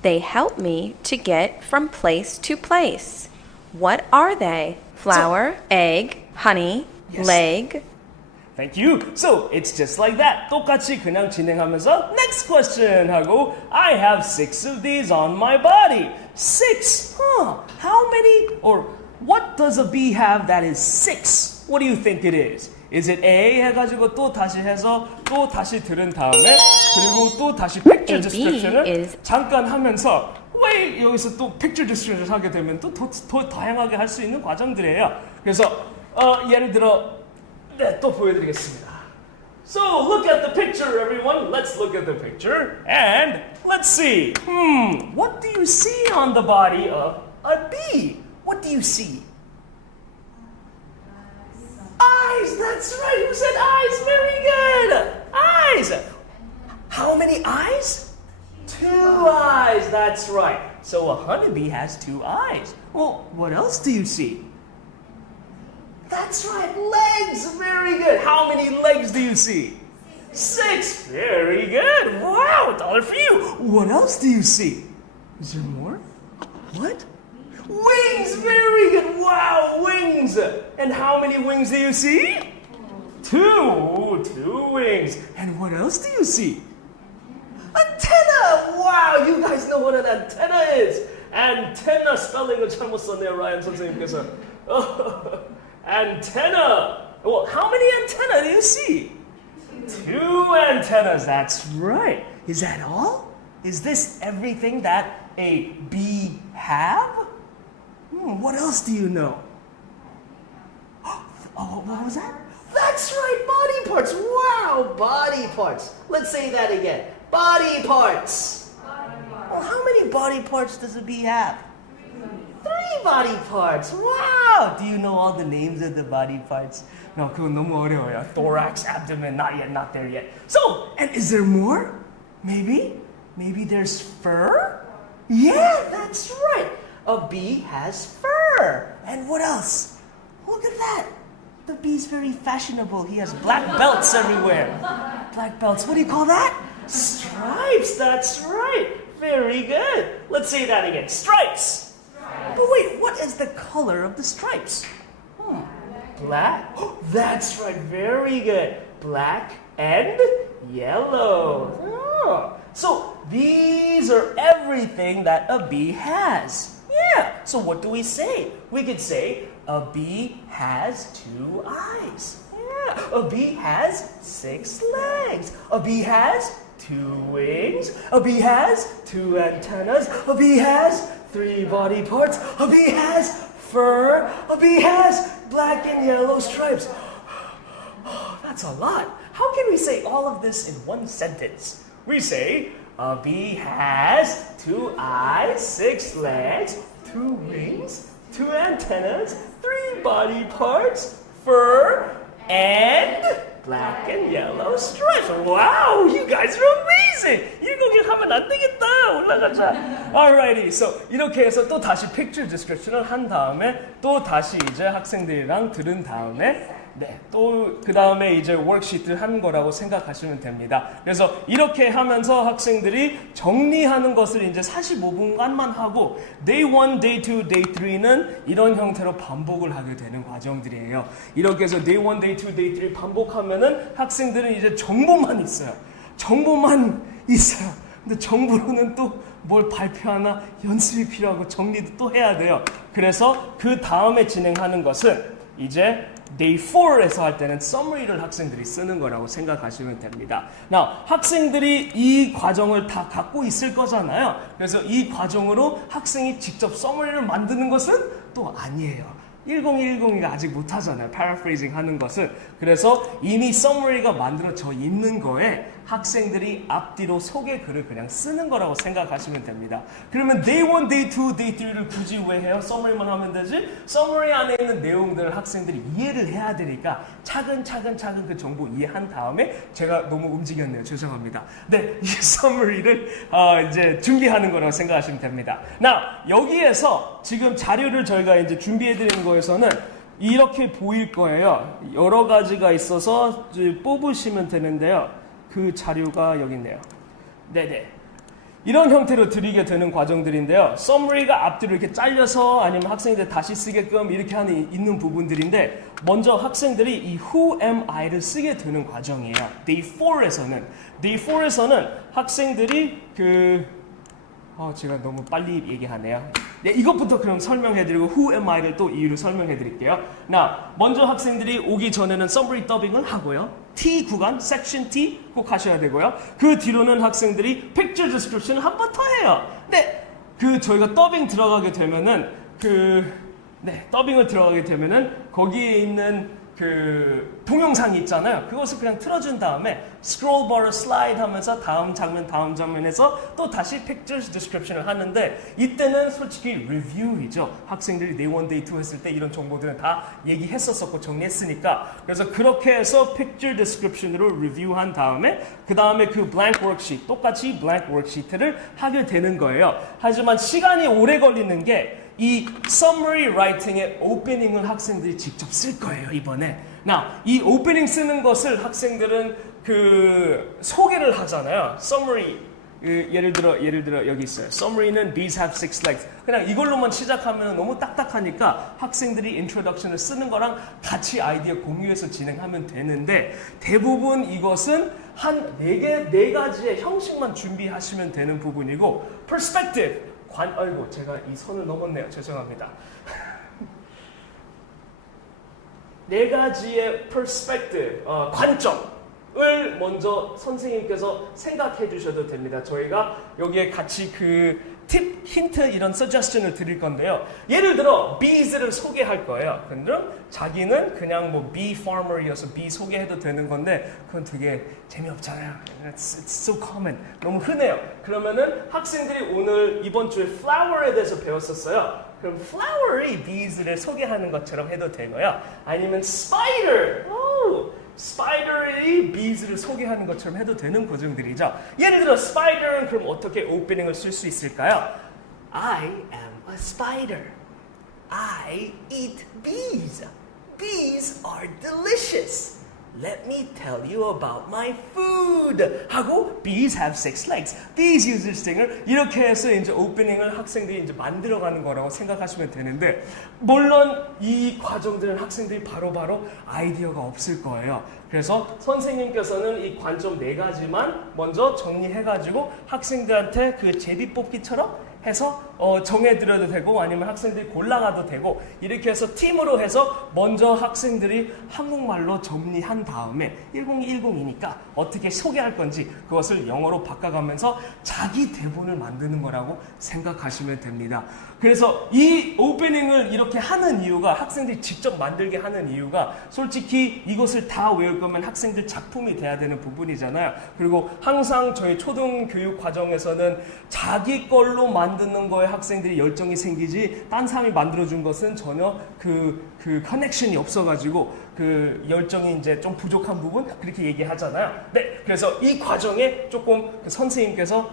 They help me to get from place to place. What are they? Flower, egg, honey, Yes. leg. Thank you. So it's just like that. 똑같이 그냥 진행하면서 next question 하고 I have 6 of these on my body. 6. How many or what does a bee have that is 6? What do you think it is? Is it A 해가지고 또 다시 해서 또 다시 들은 다음에 그리고 또 다시 picture A bee description을 is- 잠깐 하면서 왜 여기서 또 picture description을 하게 되면 또 더 다양하게 할 수 있는 과정들이에요. 그래서 예를 들어 네, 또 보여드리겠습니다. So look at the picture, everyone. Let's look at the picture and let's see. What do you see on the body of a bee? What do you see? Eyes. That's right. Who said eyes? Very good. Eyes. How many eyes? 2 eyes. That's right. So a honeybee has 2 eyes. Well, what else do you see? That's right, legs. Very good. How many legs do you see? 6. Very good. Wow, $1 for you. What else do you see? Is there more? What? Wings. Very good. Wow, wings. And how many wings do you see? 2. 2 wings. And what else do you see? Antenna. Wow, you guys know what an antenna is. Antenna spelling을 잘못 썼네요, 라이언 선생님께서. Antenna. Well, how many antennae do you see? 2 antennas. That's right. Is that all? Is this everything that a bee have? What else do you know? Oh, what was that? That's right, body parts. Wow, body parts. Let's say that again. Body parts. Well, how many body parts does a bee have? 3 body parts. Wow! Do you know all the names of the body parts? No, 그건 너무 어려워요. Thorax, abdomen, not yet, not there yet. So, and is there more? Maybe? Maybe there's fur? Yeah, that's right. A bee has fur. And what else? Look at that. the bee's very fashionable. He has black belts everywhere. Black belts. What do you call that? Stripes. That's right. Very good. Let's say that again. Stripes. But wait, what is the color of the stripes? Black. Oh, that's right. Very good. Black and yellow. Oh. So these are everything that a bee has. Yeah. So what do we say? We could say a bee has 2 eyes. Yeah. A bee has 6 legs. A bee has 2 wings. A bee has 2 antennas. A bee has 3 body parts. A bee has fur. A bee has black and yellow stripes. That's a lot. How can we say all of this in one sentence? We say, a bee has 2 eyes, 6 legs, 2 wings, 2 antennas, 3 body parts, fur, and black and yellow stripes. Wow, you guys are amazing. 이거 하면 안 되겠다. 올라가자. Alrighty, so 이렇게 해서 또 다시 picture description을 한 다음에 또 다시 이제 학생들이랑 들은 다음에 네, 또 그 다음에 이제 워크시트를 하는 거라고 생각하시면 됩니다. 그래서 이렇게 하면서 학생들이 정리하는 것을 이제 45분간만 하고 Day 1, Day 2, Day 3는 이런 형태로 반복을 하게 되는 과정들이에요. 이렇게 해서 Day 1, Day 2, Day 3 반복하면은 학생들은 이제 정보만 있어요. 정보만 있어요. 근데 정보로는 또 뭘 발표하나 연습이 필요하고 정리도 또 해야 돼요. 그래서 그 다음에 진행하는 것은 이제 Day 4에서 할 때는 summary를 학생들이 쓰는 거라고 생각하시면 됩니다. Now, 학생들이 이 과정을 다 갖고 있을 거잖아요. 그래서 이 과정으로 학생이 직접 summary를 만드는 것은 또 아니에요. 1010이가 아직 못하잖아요. paraphrasing 하는 것은. 그래서 이미 summary가 만들어져 있는 거에 학생들이 앞뒤로 소개 글을 그냥 쓰는 거라고 생각하시면 됩니다. 그러면 Day 1, Day 2, Day 3를 굳이 왜 해요? summary만 하면 되지? summary 안에 있는 내용들을 학생들이 이해를 해야 되니까 차근차근 그 정보 이해한 다음에 제가 너무 움직였네요. 죄송합니다. 네, 이 summary를 이제 준비하는 거라고 생각하시면 됩니다. Now, 여기에서 지금 자료를 저희가 이제 준비해드린 거에서는 이렇게 보일 거예요. 여러 가지가 있어서 이제 뽑으시면 되는데요. 그 자료가 여기 있네요. 네네. 이런 형태로 드리게 되는 과정들인데요. summary가 앞뒤로 이렇게 잘려서 아니면 학생들 다시 쓰게끔 이렇게 하는 있는 부분들인데 먼저 학생들이 이 who am I를 쓰게 되는 과정이에요. Day 4에서는 학생들이 제가 너무 빨리 얘기하네요. 네, 이것부터 그럼 설명해드리고 Who am I를 또 이유를 설명해드릴게요. 먼저 학생들이 오기 전에는 summary 더빙을 하고요. T 구간, section T 꼭 하셔야 되고요. 그 뒤로는 학생들이 picture description을 한 번 더 해요. 네, 저희가 더빙 들어가게 되면은 더빙을 들어가게 되면은 거기에 있는 동영상이 있잖아요. 그것을 그냥 틀어준 다음에 스크롤 바를 슬라이드 하면서 다음 장면에서 또 다시 pictures description을 하는데 이때는 솔직히 리뷰이죠. 학생들이 Day 1, Day 2 했을 때 이런 정보들은 다 얘기했었었고 정리했으니까 그래서 그렇게 해서 picture description으로 리뷰한 다음에 그 다음에 그 blank worksheet 똑같이 blank worksheet를 하게 되는 거예요. 하지만 시간이 오래 걸리는 게 이 summary writing의 오프닝을 학생들이 직접 쓸 거예요, 이번에. 이 오프닝 쓰는 것을 학생들은 소개를 하잖아요. summary. 예를 들어 여기 있어요. Summary는 bees have 6 legs. 그냥 이걸로만 시작하면 너무 딱딱하니까 학생들이 introduction을 쓰는 거랑 같이 아이디어 공유해서 진행하면 되는데 대부분 이것은 한 4가지의 형식만 준비하시면 되는 부분이고 perspective. 아이고 제가 이 선을 넘었네요. 죄송합니다. 4가지의 perspective, 관점을 먼저 선생님께서 생각해 주셔도 됩니다. 저희가 여기에 같이 팁, 힌트 이런 suggestion을 드릴 건데요. 예를 들어 bees를 소개할 거예요. 그럼 자기는 그냥 bee farmer이어서 bee 소개해도 되는 건데 그건 되게 재미없잖아요. It's so common. 너무 흔해요. 그러면은 학생들이 오늘 이번 주에 flower에 대해서 배웠었어요. 그럼 flower이 bees를 소개하는 것처럼 해도 되고요. 아니면 spider. 스파이더이 bees를 소개하는 것처럼 해도 되는 과정들이죠. 예를 들어 스파이더는 그럼 어떻게 오프닝을 쓸 수 있을까요? I am a spider. I eat bees. These are delicious. Let me tell you about my food. 하고 bees have 6 legs. Bees use sting을 이렇게 해서 이제 오프닝을 학생들이 이제 만들어가는 거라고 생각하시면 되는데 물론 이 과정들은 학생들이 바로바로 아이디어가 없을 거예요. 그래서 선생님께서는 이 관점 4가지만 먼저 정리해가지고 학생들한테 그 제비뽑기처럼 해서 정해드려도 되고 아니면 학생들이 골라가도 되고 이렇게 해서 팀으로 해서 먼저 학생들이 한국말로 정리한 다음에 1010이니까 어떻게 소개할 건지 그것을 영어로 바꿔가면서 자기 대본을 만드는 거라고 생각하시면 됩니다. 그래서 이 오프닝을 이렇게 하는 이유가 학생들이 직접 만들게 하는 이유가 솔직히 이것을 다 외울 거면 학생들 작품이 돼야 되는 부분이잖아요. 그리고 항상 저희 초등교육 과정에서는 자기 걸로 만드는 거에 학생들이 열정이 생기지 딴 사람이 만들어준 것은 전혀 그 커넥션이 없어가지고 그 열정이 이제 좀 부족한 부분 그렇게 얘기하잖아요. 네, 그래서 이 과정에 조금 그 선생님께서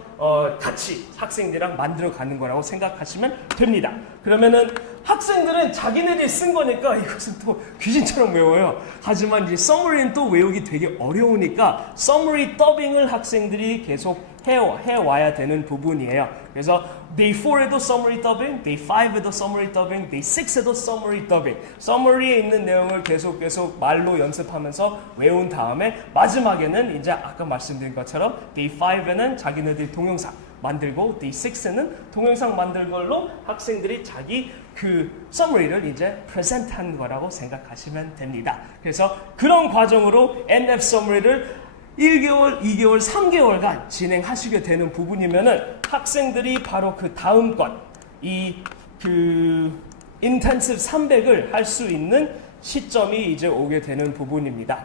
같이 학생들이랑 만들어가는 거라고 생각하시면 됩니다. 그러면은 학생들은 자기네들이 쓴 거니까 이것은 또 귀신처럼 외워요. 하지만 이제 summary는 또 외우기 되게 어려우니까 summary 더빙을 학생들이 계속 해와야 되는 부분이에요. 그래서 day 4에도 summary 더빙, day 5에도 summary 더빙, day 6에도 summary 더빙. summary에 있는 내용을 계속 말로 연습하면서 외운 다음에 마지막에는 이제 아까 말씀드린 것처럼 day 5에는 자기네들이 동영상 만들고 day 6에는 동영상 만들 걸로 학생들이 자기 그 summary를 이제 present 한 거라고 생각하시면 됩니다. 그래서 그런 과정으로 NF summary를 1개월, 2개월, 3개월간 진행하시게 되는 부분이면은 학생들이 바로 그 다음 건, intensive 300을 할 수 있는 시점이 이제 오게 되는 부분입니다.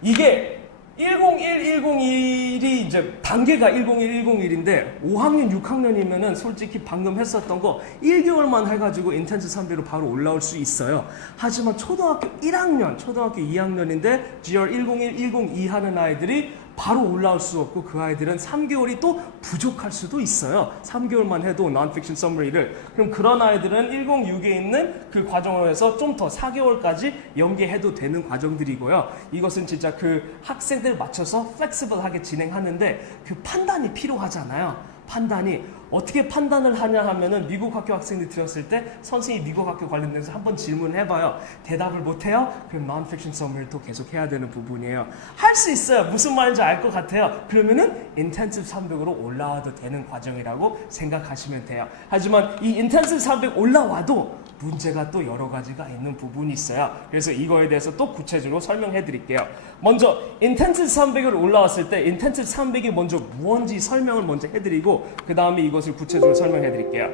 이게 101, 101이 이제 단계가 101, 101인데 5학년, 6학년이면은 솔직히 방금 했었던 거 1개월만 해가지고 인텐스 300으로 바로 올라올 수 있어요. 하지만 초등학교 1학년, 초등학교 2학년인데 GR 101, 102 하는 아이들이 바로 올라올 수 없고 그 아이들은 3개월이 또 부족할 수도 있어요. 3개월만 해도 non-fiction summary를. 그럼 그런 아이들은 106에 있는 그 과정을 해서 좀 더 4개월까지 연계해도 되는 과정들이고요. 이것은 진짜 그 학생들 맞춰서 flexible하게 진행하는데 그 판단이 필요하잖아요. 판단이 어떻게 판단을 하냐 하면은 미국 학교 학생들이 들었을 때 선생님이 미국 학교 관련돼서 한번 질문을 해봐요. 대답을 못해요? 그럼 non-fiction summary를 또 계속 해야 되는 부분이에요. 할 수 있어요. 무슨 말인지 알 것 같아요. 그러면은 intensive 300으로 올라와도 되는 과정이라고 생각하시면 돼요. 하지만 이 intensive 300 올라와도 문제가 또 여러 가지가 있는 부분이 있어요. 그래서 이거에 대해서 또 구체적으로 설명해 드릴게요. 먼저 intensive 300을 올라왔을 때 intensive 300이 먼저 무언지 설명을 먼저 해드리고 그 다음에 이것을 구체적으로 설명해 드릴게요.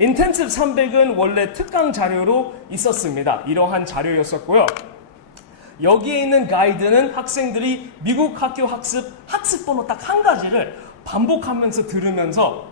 intensive 300은 원래 특강 자료로 있었습니다. 이러한 자료였었고요. 여기에 있는 가이드는 학생들이 미국 학교 학습 번호 딱 한 가지를 반복하면서 들으면서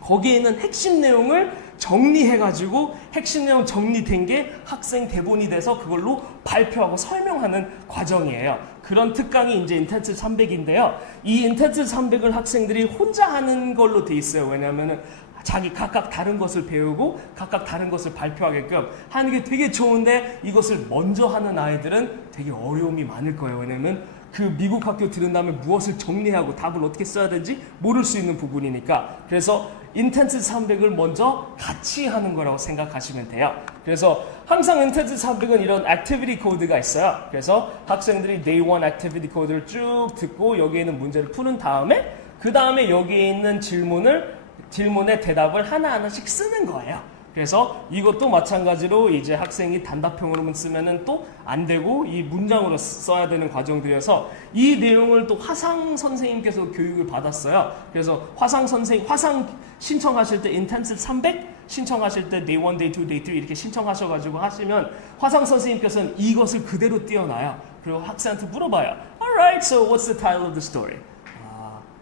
거기에 있는 핵심 내용을 정리해가지고 핵심 내용 정리된 게 학생 대본이 돼서 그걸로 발표하고 설명하는 과정이에요. 그런 특강이 이제 인텐시브 300인데요. 이 인텐시브 300을 학생들이 혼자 하는 걸로 돼 있어요. 왜냐하면은 자기 각각 다른 것을 배우고 각각 다른 것을 발표하게끔 하는 게 되게 좋은데 이것을 먼저 하는 아이들은 되게 어려움이 많을 거예요. 왜냐면 그 미국 학교 들은 다음에 무엇을 정리하고 답을 어떻게 써야 되는지 모를 수 있는 부분이니까 그래서 인텐시브 300을 먼저 같이 하는 거라고 생각하시면 돼요. 그래서 항상 인텐시브 300은 이런 액티비티 코드가 있어요. 그래서 학생들이 day 1 액티비티 코드를 쭉 듣고 여기에 있는 문제를 푸는 다음에 그 다음에 여기에 있는 질문의 대답을 하나하나씩 쓰는 거예요. 그래서 이것도 마찬가지로 이제 학생이 단답형으로만 쓰면은 또 안 되고 이 문장으로 써야 되는 과정들이어서 이 내용을 또 화상 선생님께서 교육을 받았어요. 그래서 화상 신청하실 때 인텐시브 300 신청하실 때 day 1, day 2, day 3 이렇게 신청하셔가지고 하시면 화상 선생님께서는 이것을 그대로 띄워놔요. 그리고 학생한테 물어봐요. Alright, so what's the title of the story?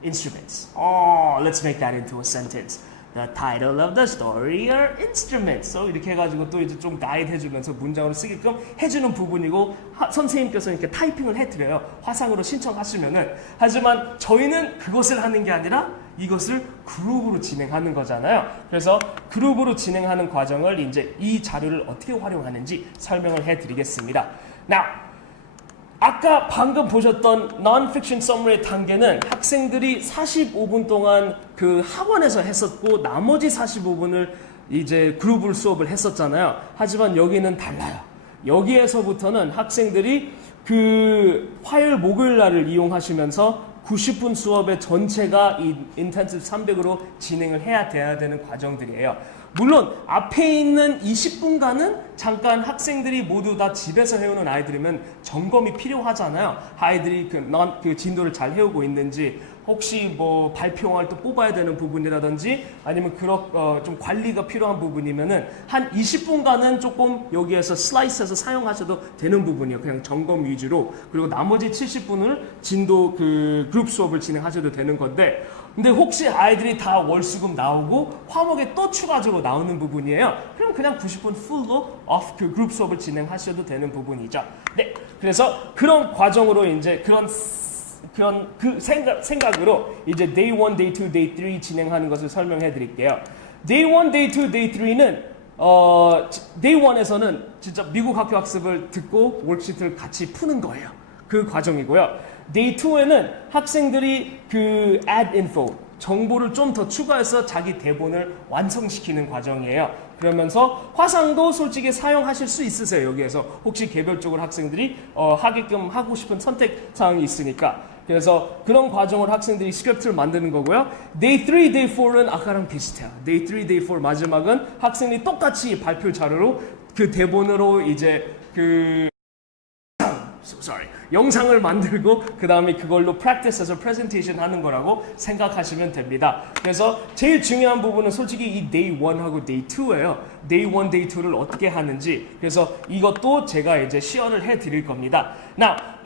Instruments. Oh, let's make that into a sentence. The title of the story are instruments. So 이렇게 해가지고 또 이제 좀 가이드 해주면서 문장으로 쓰게끔 해주는 부분이고 선생님께서 이렇게 타이핑을 해드려요. 화상으로 신청하시면은. 하지만 저희는 그것을 하는 게 아니라 이것을 그룹으로 진행하는 거잖아요. 그래서 그룹으로 진행하는 과정을 이제 이 자료를 어떻게 활용하는지 설명을 해드리겠습니다. Now, 아까 방금 보셨던 non-fiction summary의 단계는 학생들이 45분 동안 그 학원에서 했었고 나머지 45분을 이제 그룹으로 수업을 했었잖아요. 하지만 여기는 달라요. 여기에서부터는 학생들이 그 화요일 목요일 날을 이용하시면서 90분 수업의 전체가 이 인텐시브 300으로 진행을 해야 돼야 되는 과정들이에요. 물론 앞에 있는 20분간은 잠깐 학생들이 모두 다 집에서 해오는 아이들이면 점검이 필요하잖아요. 아이들이 그 진도를 잘 해오고 있는지, 혹시 뭐 발표할 때 뽑아야 되는 부분이라든지 아니면 좀 관리가 필요한 부분이면은 한 20분간은 조금 여기에서 슬라이스해서 사용하셔도 되는 부분이에요. 그냥 점검 위주로. 그리고 나머지 70분을 진도 그 그룹 수업을 진행하셔도 되는 건데, 근데 혹시 아이들이 다 월수금 나오고 화목에 또 추가적으로 나오는 부분이에요. 그럼 그냥 90분 풀로 그 그룹 수업을 진행하셔도 되는 부분이죠. 네, 그래서 그런 과정으로 이제 그런 그 생각으로 이제 Day 1, Day 2, Day 3 진행하는 것을 설명해 드릴게요. Day 1, Day 2, Day 3는 Day 1에서는 진짜 미국 학교 학습을 듣고 월크시트를 같이 푸는 거예요. 그 과정이고요. Day 2에는 학생들이 그 add info, 정보를 좀 더 추가해서 자기 대본을 완성시키는 과정이에요. 그러면서 화상도 솔직히 사용하실 수 있으세요. 여기에서 혹시 개별적으로 학생들이 하게끔 하고 싶은 선택사항이 있으니까. 그래서 그런 과정으로 학생들이 스크립트를 만드는 거고요. Day 3, Day 4는 아까랑 비슷해요. Day 3, Day 4 마지막은 학생들이 똑같이 발표 자료로 그 대본으로 이제 영상을 만들고 그 다음에 그걸로 practice해서 presentation 하는 거라고 생각하시면 됩니다. 그래서 제일 중요한 부분은 솔직히 이 day 1하고 day 2예요. day 1, day 2를 어떻게 하는지. 그래서 이것도 제가 이제 시연을 해 드릴 겁니다.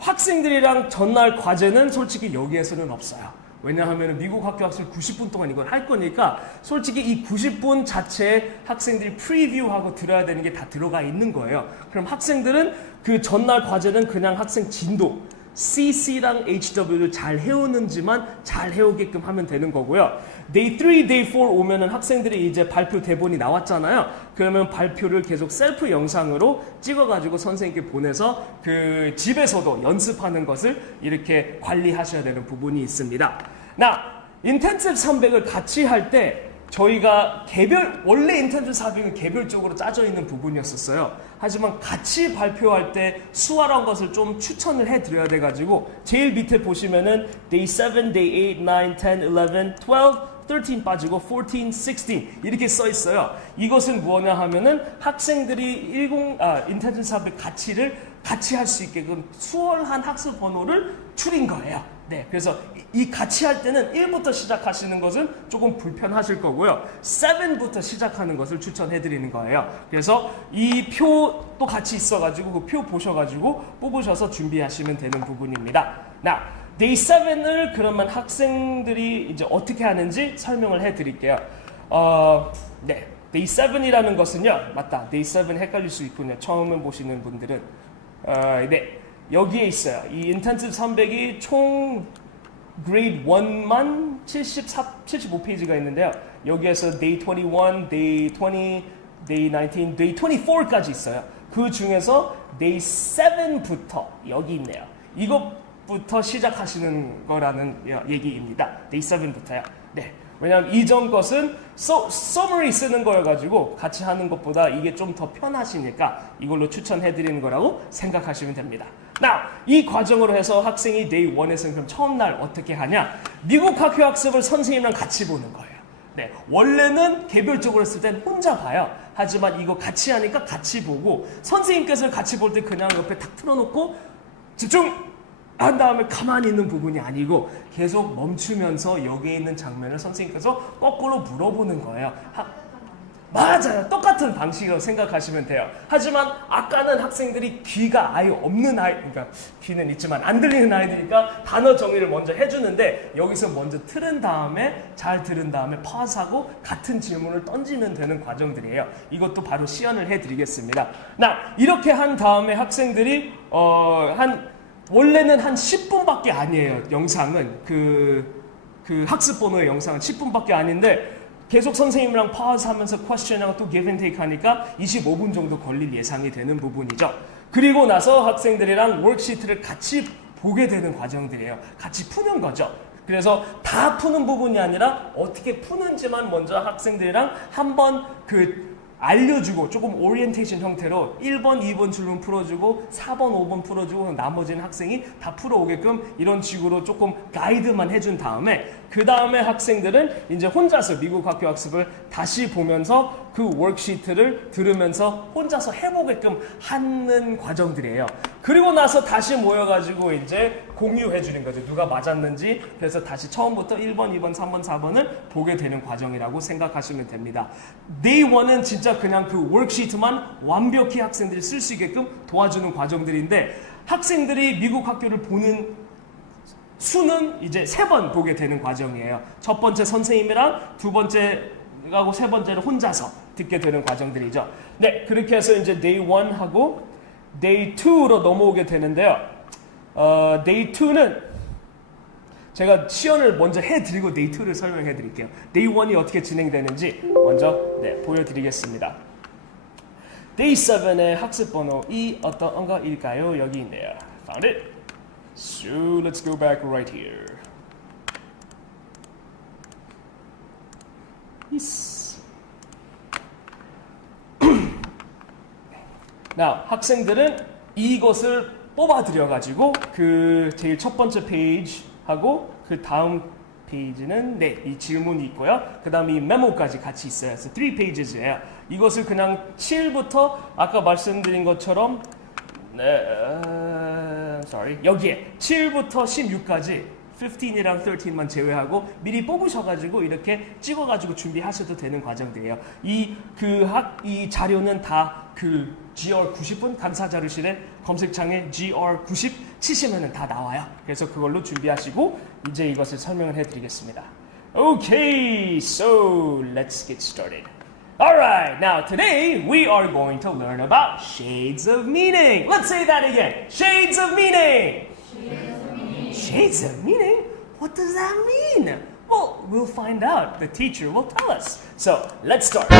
학생들이랑 전날 과제는 솔직히 여기에서는 없어요. 왜냐하면 미국 학교 학습 90분 동안 이걸 할 거니까 솔직히 이 90분 자체에 학생들이 프리뷰하고 들어야 되는 게 다 들어가 있는 거예요. 그럼 학생들은 그 전날 과제는 그냥 학생 진도 CC랑 HW를 잘 해오는지만 잘 해오게끔 하면 되는 거고요. Day 3, Day 4 오면은 학생들이 이제 발표 대본이 나왔잖아요. 그러면 발표를 계속 셀프 영상으로 찍어가지고 선생님께 보내서 그 집에서도 연습하는 것을 이렇게 관리하셔야 되는 부분이 있습니다. 인텐시브 300을 같이 할 때 저희가 원래 인텐시브 400은 개별적으로 짜져 있는 부분이었었어요. 하지만 같이 발표할 때 수화란 것을 좀 추천을 해드려야 돼가지고 제일 밑에 보시면은 Day 7, Day 8, 9, 10, 11, 12, 13 빠지고 14, 16 이렇게 써 있어요. 이것은 뭐냐 하면은 학생들이 인텐시브 400 같이 할 수 있게끔 수월한 학습 번호를 줄인 거예요. 네, 그래서 이 같이 할 때는 1부터 시작하시는 것은 조금 불편하실 거고요. 7부터 시작하는 것을 추천해 드리는 거예요. 그래서 이 표도 같이 있어가지고 그 표 보셔가지고 뽑으셔서 준비하시면 되는 부분입니다. Day 7을 그러면 학생들이 이제 어떻게 하는지 설명을 해 드릴게요. 네, Day 7이라는 것은요, 맞다. Day 7 헷갈릴 수 있군요. 처음 보시는 분들은. 네, 여기에 있어요. 이 인텐시브 300이 총 grade 1만 75페이지가 있는데요. 여기에서 day 21, day 20, day 19, day 24까지 있어요. 그 중에서 day 7부터 여기 있네요. 이것부터 시작하시는 거라는 얘기입니다. day 7부터요. 네. 왜냐하면 이전 것은 summary 쓰는 거여가지고 같이 하는 것보다 이게 좀 더 편하시니까 이걸로 추천해드리는 거라고 생각하시면 됩니다. 이 과정으로 해서 학생이 Day 1에서는 그럼 처음 날 어떻게 하냐? 미국 학교 학습을 선생님이랑 같이 보는 거예요. 네, 원래는 개별적으로 했을 땐 혼자 봐요. 하지만 이거 같이 하니까 같이 보고 선생님께서 같이 볼 때 그냥 옆에 탁 틀어놓고 집중! 한 다음에 가만히 있는 부분이 아니고 계속 멈추면서 여기에 있는 장면을 선생님께서 거꾸로 물어보는 거예요. 맞아요. 똑같은 방식으로 생각하시면 돼요. 하지만 아까는 학생들이 귀가 아예 없는 그러니까 귀는 있지만 안 들리는 아이들이니까 단어 정리를 먼저 해주는데 여기서 먼저 잘 들은 다음에 파스하고 같은 질문을 던지면 되는 과정들이에요. 이것도 바로 시연을 해드리겠습니다. 이렇게 한 다음에 학생들이 원래는 한 10분밖에 아니에요. 영상은 그 학습 번호의 영상은 10분밖에 아닌데 계속 선생님이랑 pause 하면서 question이랑 또 give and take 하니까 25분 정도 걸릴 예상이 되는 부분이죠. 그리고 나서 학생들이랑 워크시트를 같이 보게 되는 과정들이에요. 같이 푸는 거죠. 그래서 다 푸는 부분이 아니라 어떻게 푸는지만 먼저 학생들이랑 한번 알려주고 조금 오리엔테이션 형태로 1번, 2번 줄문 풀어주고 4번, 5번 풀어주고 나머지는 학생이 다 풀어오게끔 이런 식으로 조금 가이드만 해준 다음에 그 다음에 학생들은 이제 혼자서 미국 학교 학습을 다시 보면서 그 워크시트를 들으면서 혼자서 해보게끔 하는 과정들이에요. 그리고 나서 다시 모여가지고 이제 공유해 주는 거죠. 누가 맞았는지. 그래서 다시 처음부터 1번, 2번, 3번, 4번을 보게 되는 과정이라고 생각하시면 됩니다. Day 1은 진짜 그냥 그 워크시트만 완벽히 학생들이 쓸 수 있게끔 도와주는 과정들인데 학생들이 미국 학교를 보는 수는 이제 3번 보게 되는 과정이에요. 첫 번째 선생님이랑 두 번째하고 세 번째를 혼자서 듣게 되는 과정들이죠. 네, 그렇게 해서 이제 Day 1하고 Day 2로 넘어오게 되는데요. Day 2는 제가 시연을 먼저 해드리고 Day 2를 설명해 드릴게요. Day 1이 어떻게 진행되는지 먼저 보여드리겠습니다. Day 7의 학습 번호이 어떤 거일까요? 여기 있네요. Found it. So let's go back right here. Yes. Now, 학생들은 이것을 뽑아들여가지고 그 제일 첫 번째 페이지하고 그 다음 페이지는 이 질문이 있고요. 그 다음에 이 메모까지 같이 있어요. 그래서 3 pages예요. 이것을 그냥 7부터 아까 말씀드린 것처럼 여기에 7부터 16까지 15이랑 13만 제외하고 미리 뽑으셔가지고 이렇게 찍어가지고 준비하셔도 되는 과정들이에요. 이 자료는 다 그 GR 90분 강사자료실에 검색창에 GR 90 치시면은 다 나와요. 그래서 그걸로 준비하시고 이제 이것을 설명을 해드리겠습니다. Okay, so let's get started. Alright, now today we are going to learn about shades of meaning. Let's say that again. Shades of meaning. Shades of meaning? What does that mean? Well, we'll find out. The teacher will tell us. So, let's start.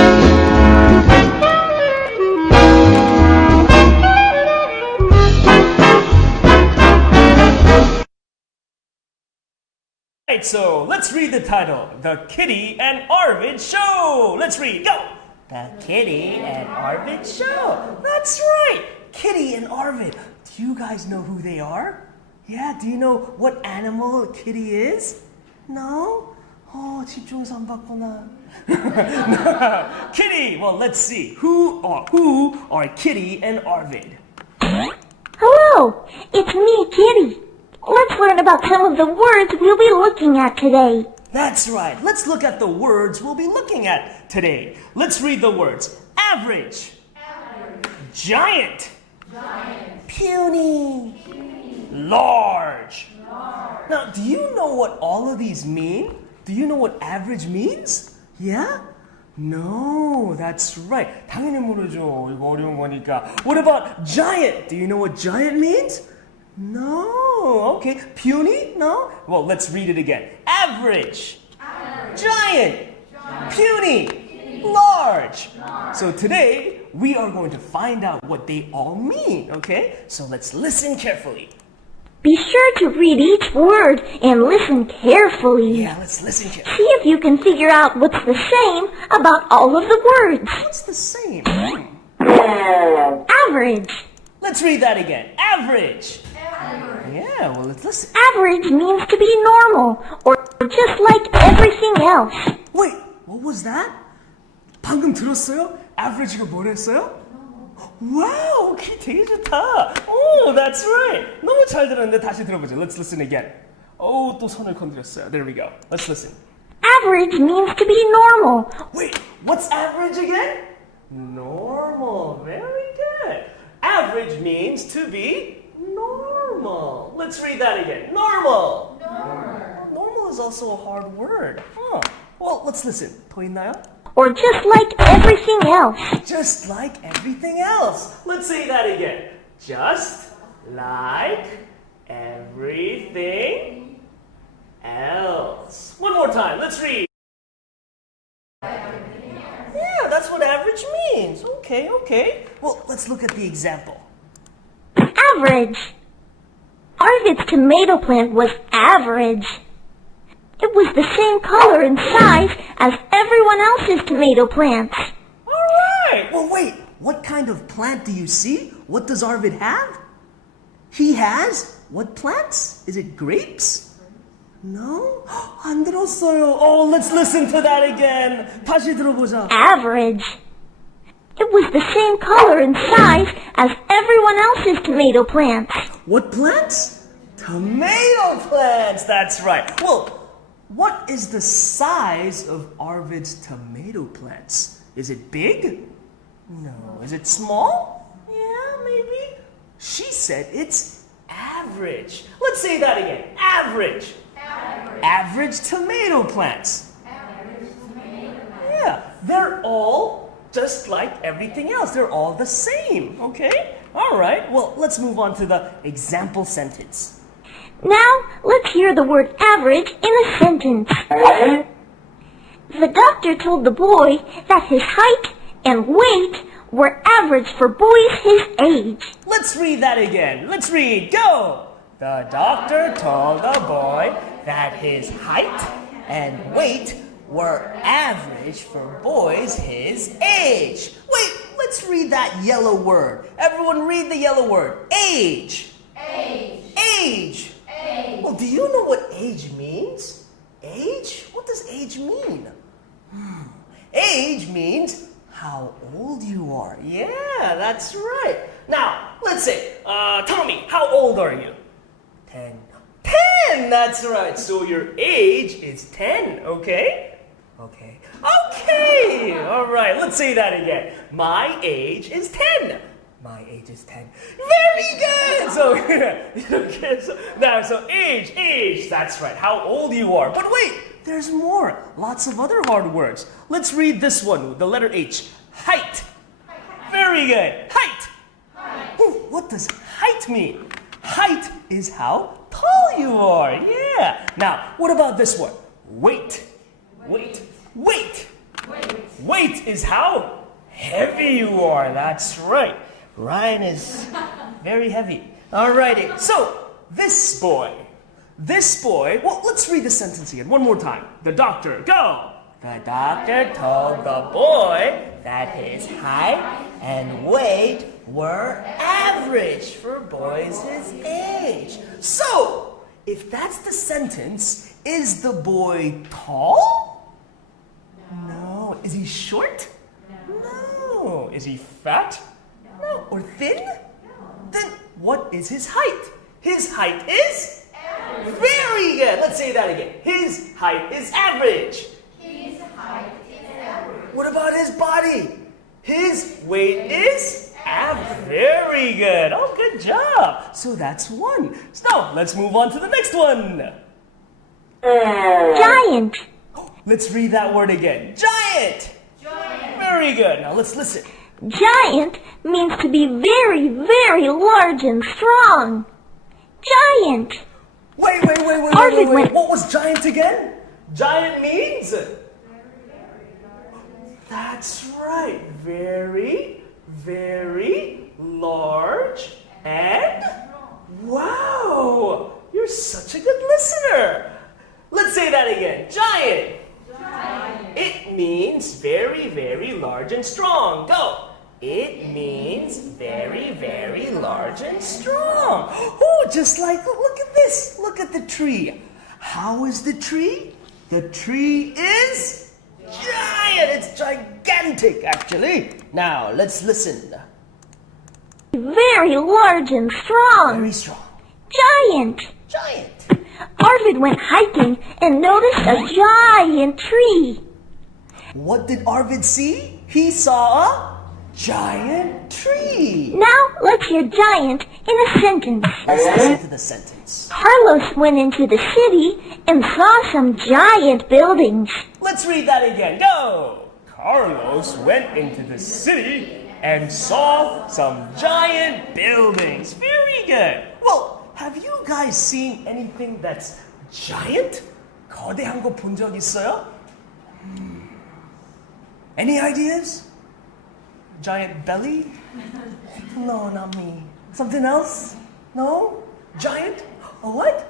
Alright, so let's read the title. The Kitty and Arvid Show. Let's read. Go. The Kitty and Arvid Show. That's right. Kitty and Arvid. Do you guys know who they are? Yeah, do you know what animal a kitty is? No? 집중해서 안 봤구나. Kitty, well, let's see. Who are Kitty and Arvid? Hello, it's me, Kitty. Let's learn about some of the words we'll be looking at today. That's right. Let's look at the words we'll be looking at today. Let's read the words. Average. Giant. Puny. Large. Now, do you know what all of these mean? Do you know what average means? Yeah? No, that's right. 당연히 모르죠. 이거 어려운 거니까. What about giant? Do you know what giant means? No. Okay. Puny? No? Well, let's read it again. Average. Giant. Puny. Large. So today, we are going to find out what they all mean, okay? So let's listen carefully. Be sure to read each word and listen carefully. Yeah, let's listen carefully. See if you can figure out what's the same about all of the words. What's the same? Average. Let's read that again. Average. Yeah, well, let's listen. Average means to be normal, or just like everything else. Wait, what was that? 방금 들었어요? average가 뭐랬어요? 와우, 오케이, 되게 좋다. Oh, that's right. 너무 잘 들었는데 다시 들어보죠. Let's listen again. 또 손을 건드렸어요. There we go. Let's listen. Average means to be normal. Wait, what's average again? Normal. Very good. Average means to be normal. Let's read that again. Normal. Normal is also a hard word. Huh. Well, let's listen. 더 있나요? Or just like everything else. Just like everything else. Let's say that again. Just like everything else. One more time. Let's read. Yeah, that's what average means. Okay, okay. Well, let's look at the example. Average. Arvid's tomato plant was average. It was the same color and size as everyone else's tomato plants. All right. Well, wait. What kind of plant do you see? What does Arvid have? He has what plants? Is it grapes? No? 안 들었어요. Oh, let's listen to that again. 다시 들어보자. Average. It was the same color and size as everyone else's tomato plants. What plants? Tomato plants. That's right. Well, what is the size of Arvid's tomato plants? Is it big? No. Is it small? Yeah, maybe. She said it's average. Let's say that again. Average. Average tomato plants. Yeah, they're all just like everything else. They're all the same, okay? All right, well, let's move on to the example sentence. Now, let's hear the word average in a sentence. The doctor told the boy that his height and weight were average for boys his age. Let's read that again. Let's read. Go! The doctor told the boy that his height and weight were average for boys his age. Wait, let's read that yellow word. Everyone read the yellow word. Age. Age. Age. Well, do you know what age means? Age? What does age mean? Age means how old you are. Yeah, that's right. Now, let's say, Tommy, how old are you? 10. 10, that's right. So your age is 10, okay? Okay. Okay, all right, let's say that again. My age is 10. My age is 10. Very good! So, okay, so age, that's right, how old you are. But wait, there's more. Lots of other hard words. Let's read this one, the letter H. Height. Very good. Height. Ooh, what does height mean? Height is how tall you are. Yeah. Now, what about this one? Weight. Weight. Weight. Weight is how heavy you are. That's right. Ryan is very heavy. Alrighty. So, this boy, well, let's read the sentence again one more time. The doctor, go. The doctor told the boy that his height and weight were average for boys his age. So, if that's the sentence, is the boy tall? No. Is he short? No. Is he fat? No. Or thin? Then what is his height? His height is? Average. Very good. Let's say that again. His height is average. His height is average. What about his body? His weight is average. Very good. Oh, good job. So that's one. So let's move on to the next one. Giant. Let's read that word again. Giant. Giant. Very good. Now let's listen. Giant means to be very, very large and strong. Giant. Wait. What was giant again? Giant means? That's right. Very, very large and wow, you're such a good listener. Let's say that again. Giant. Giant. It means very, very large and strong. Go. It means very, very large and strong. Oh, just like, look at this. Look at the tree. How is the tree? The tree is giant. It's gigantic, actually. Now, let's listen. Very large and strong. Very strong. Giant. Giant. Arvid went hiking and noticed a giant tree. What did Arvid see? He saw a giant tree. Now let's hear giant in a sentence. Let's listen to the sentence. Carlos went into the city and saw some giant buildings. Let's read that again. Go! Carlos went into the city and saw some giant buildings. Very good. Well, have you guys seen anything that's giant? 거대한 거 본 적 있어요? Any ideas? Giant belly? No, not me. Something else? No? Giant? A what?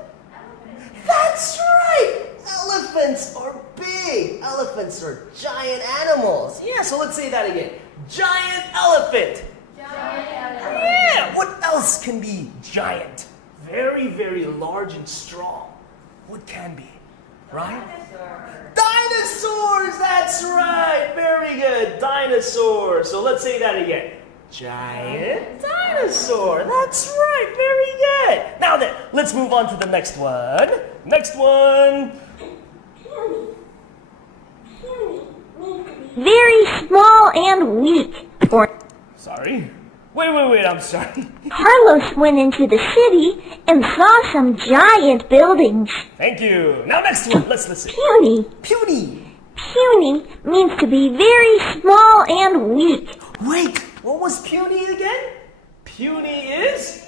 That's right! Elephants are big! Elephants are giant animals. Yeah, so let's say that again. Giant elephant! Yeah, what else can be giant? Very, very large and strong. What can be? Right? Dinosaurs! That's right! Very good. Dinosaurs. So let's say that again. Giant dinosaur. That's right. Very good. Now then, let's move on to the next one. Next one. Very small and weak. Or Sorry. Wait, I'm sorry. Carlos went into the city and saw some giant buildings. Thank you. Now next one. Let's listen. Puny. Puny. Puny means to be very small and weak. Wait, what was puny again? Puny is?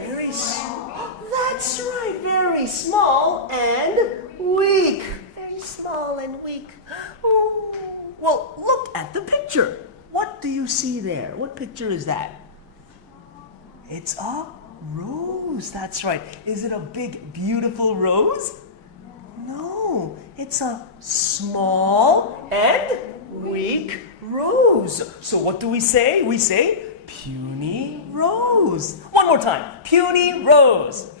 Very small. That's right, very small and weak. Very small and weak. Oh. Well, look at the picture. What do you see there? What picture is that? It's a rose. That's right. Is it a big, beautiful rose? No, it's a small and weak rose. So what do we say? We say puny rose. One more time. Puny rose.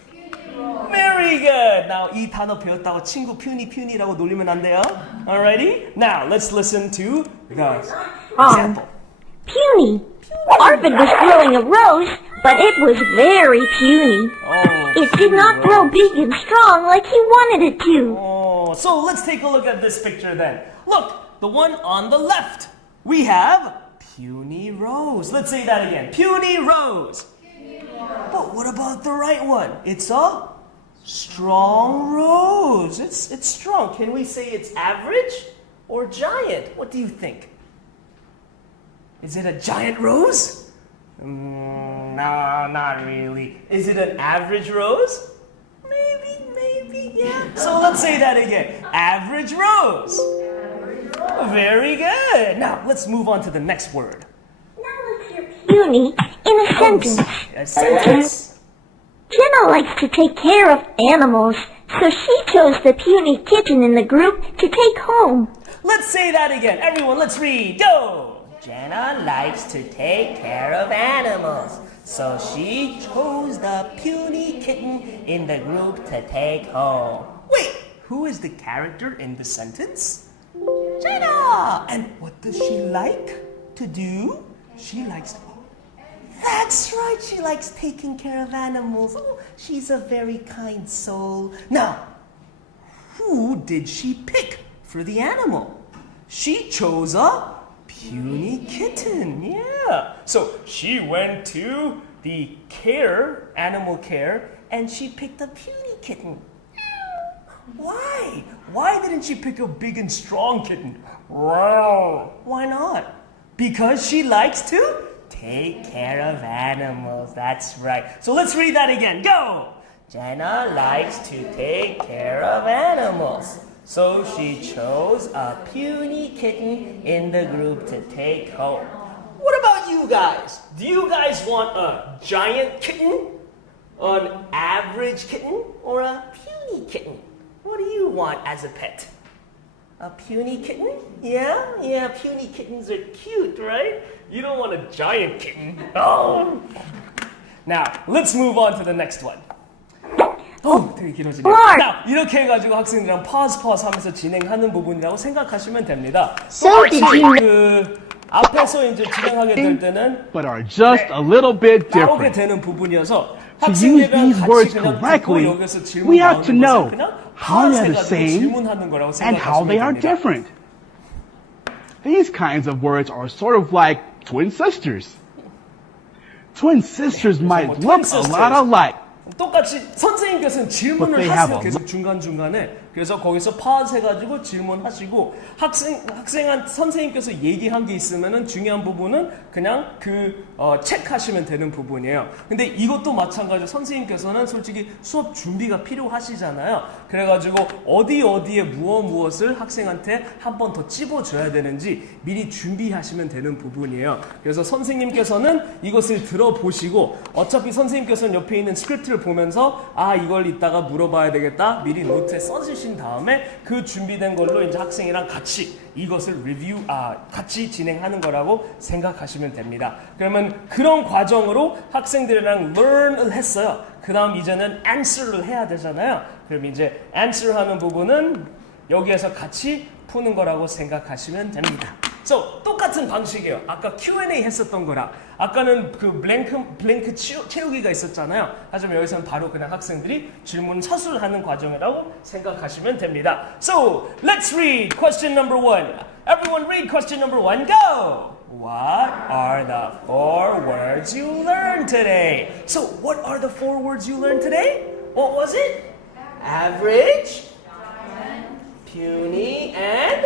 Very good. Now 이 단어 배웠다고 친구 puny라고 놀리면 안 돼요. Alrighty. Now let's listen to the example. Puny. Arvid was growing a rose, but it was very puny. Oh, It did not grow big and strong like he wanted it to. Oh, so let's take a look at this picture then. Look, the one on the left. We have puny rose. Let's say that again. Puny rose. But what about the right one? It's a strong rose. It's strong. Can we say it's average or giant? What do you think? Is it a giant rose? No, not really. Is it an average rose? Maybe, yeah. So let's say that again. Average rose. Very good. Now let's move on to the next word. Now let's hear puny in a sentence. A sentence. Jenna likes to take care of animals, so she chose the puny kitten in the group to take home. Let's say that again. Everyone, let's read. Go. Jenna likes to take care of animals, so she chose the puny kitten in the group to take home. Wait, who is the character in the sentence? Jenna! And what does she like to do? She likes to... That's right, she likes taking care of animals. Oh, she's a very kind soul. Now, who did she pick for the animal? She chose a puny kitten, yeah. So she went to the animal care, and she picked a puny kitten. Why? Why didn't she pick a big and strong kitten? Wow. Why not? Because she likes to take care of animals. That's right. So let's read that again. Go! Jenna likes to take care of animals. So she chose a puny kitten in the group to take home. What about you guys? Do you guys want a giant kitten, an average kitten, or a puny kitten? What do you want as a pet? A puny kitten? Yeah, puny kittens are cute, right? You don't want a giant kitten. Oh! Now, let's move on to the next one. 되게 길어지네요. 자, 이렇게 해가지고 학생들이랑 pause 하면서 진행하는 부분이라고 생각하시면 됩니다. So did you 그 앞에서 이제 진행하게 될 때는 but are just a little bit 나오게 different. 되는 부분이어서 To use 학생들이랑 these 같이 words 그냥 듣고 correctly, 여기서 질문 we have to 나오는 know 것을 그냥 how they are the pause 해가지고 same 질문하는 거라고 and how they are 생각하시면 됩니다. different. These kinds of words are sort of like twin sisters. Twin sisters might twin look a sisters. lot alike, 똑같이 선생님께서는 But 질문을 they have 하세요. a 계속 중간중간에. 그래서 거기서 pause 해가지고 질문하시고 선생님께서 얘기한 게 있으면은 중요한 부분은 그냥 체크하시면 되는 부분이에요. 근데 이것도 마찬가지로 선생님께서는 솔직히 수업 준비가 필요하시잖아요. 그래가지고 어디에 무엇을 학생한테 한 번 더 찝어줘야 되는지 미리 준비하시면 되는 부분이에요. 그래서 선생님께서는 이것을 들어보시고 어차피 선생님께서는 옆에 있는 스크립트를 보면서 이걸 이따가 물어봐야 되겠다 미리 노트에 써주신 다음에 그 준비된 걸로 이제 학생이랑 같이 이것을 같이 진행하는 거라고 생각하시면 됩니다. 그러면 그런 과정으로 학생들이랑 learn을 했어요. 그 다음 이제는 answer를 해야 되잖아요. 그럼 이제 answer 하는 부분은 여기에서 같이 푸는 거라고 생각하시면 됩니다. So, 똑같은 방식이에요. 아까 Q&A 했었던 거랑 아까는 그 블랭크 채우기가 있었잖아요. 하지만 여기서는 바로 그냥 학생들이 질문 서술하는 과정이라고 생각하시면 됩니다. So, let's read question number 1. Everyone read question number 1. Go! What are the 4 words you learned today? So, what are the 4 words you learned today? What was it? Average, puny, and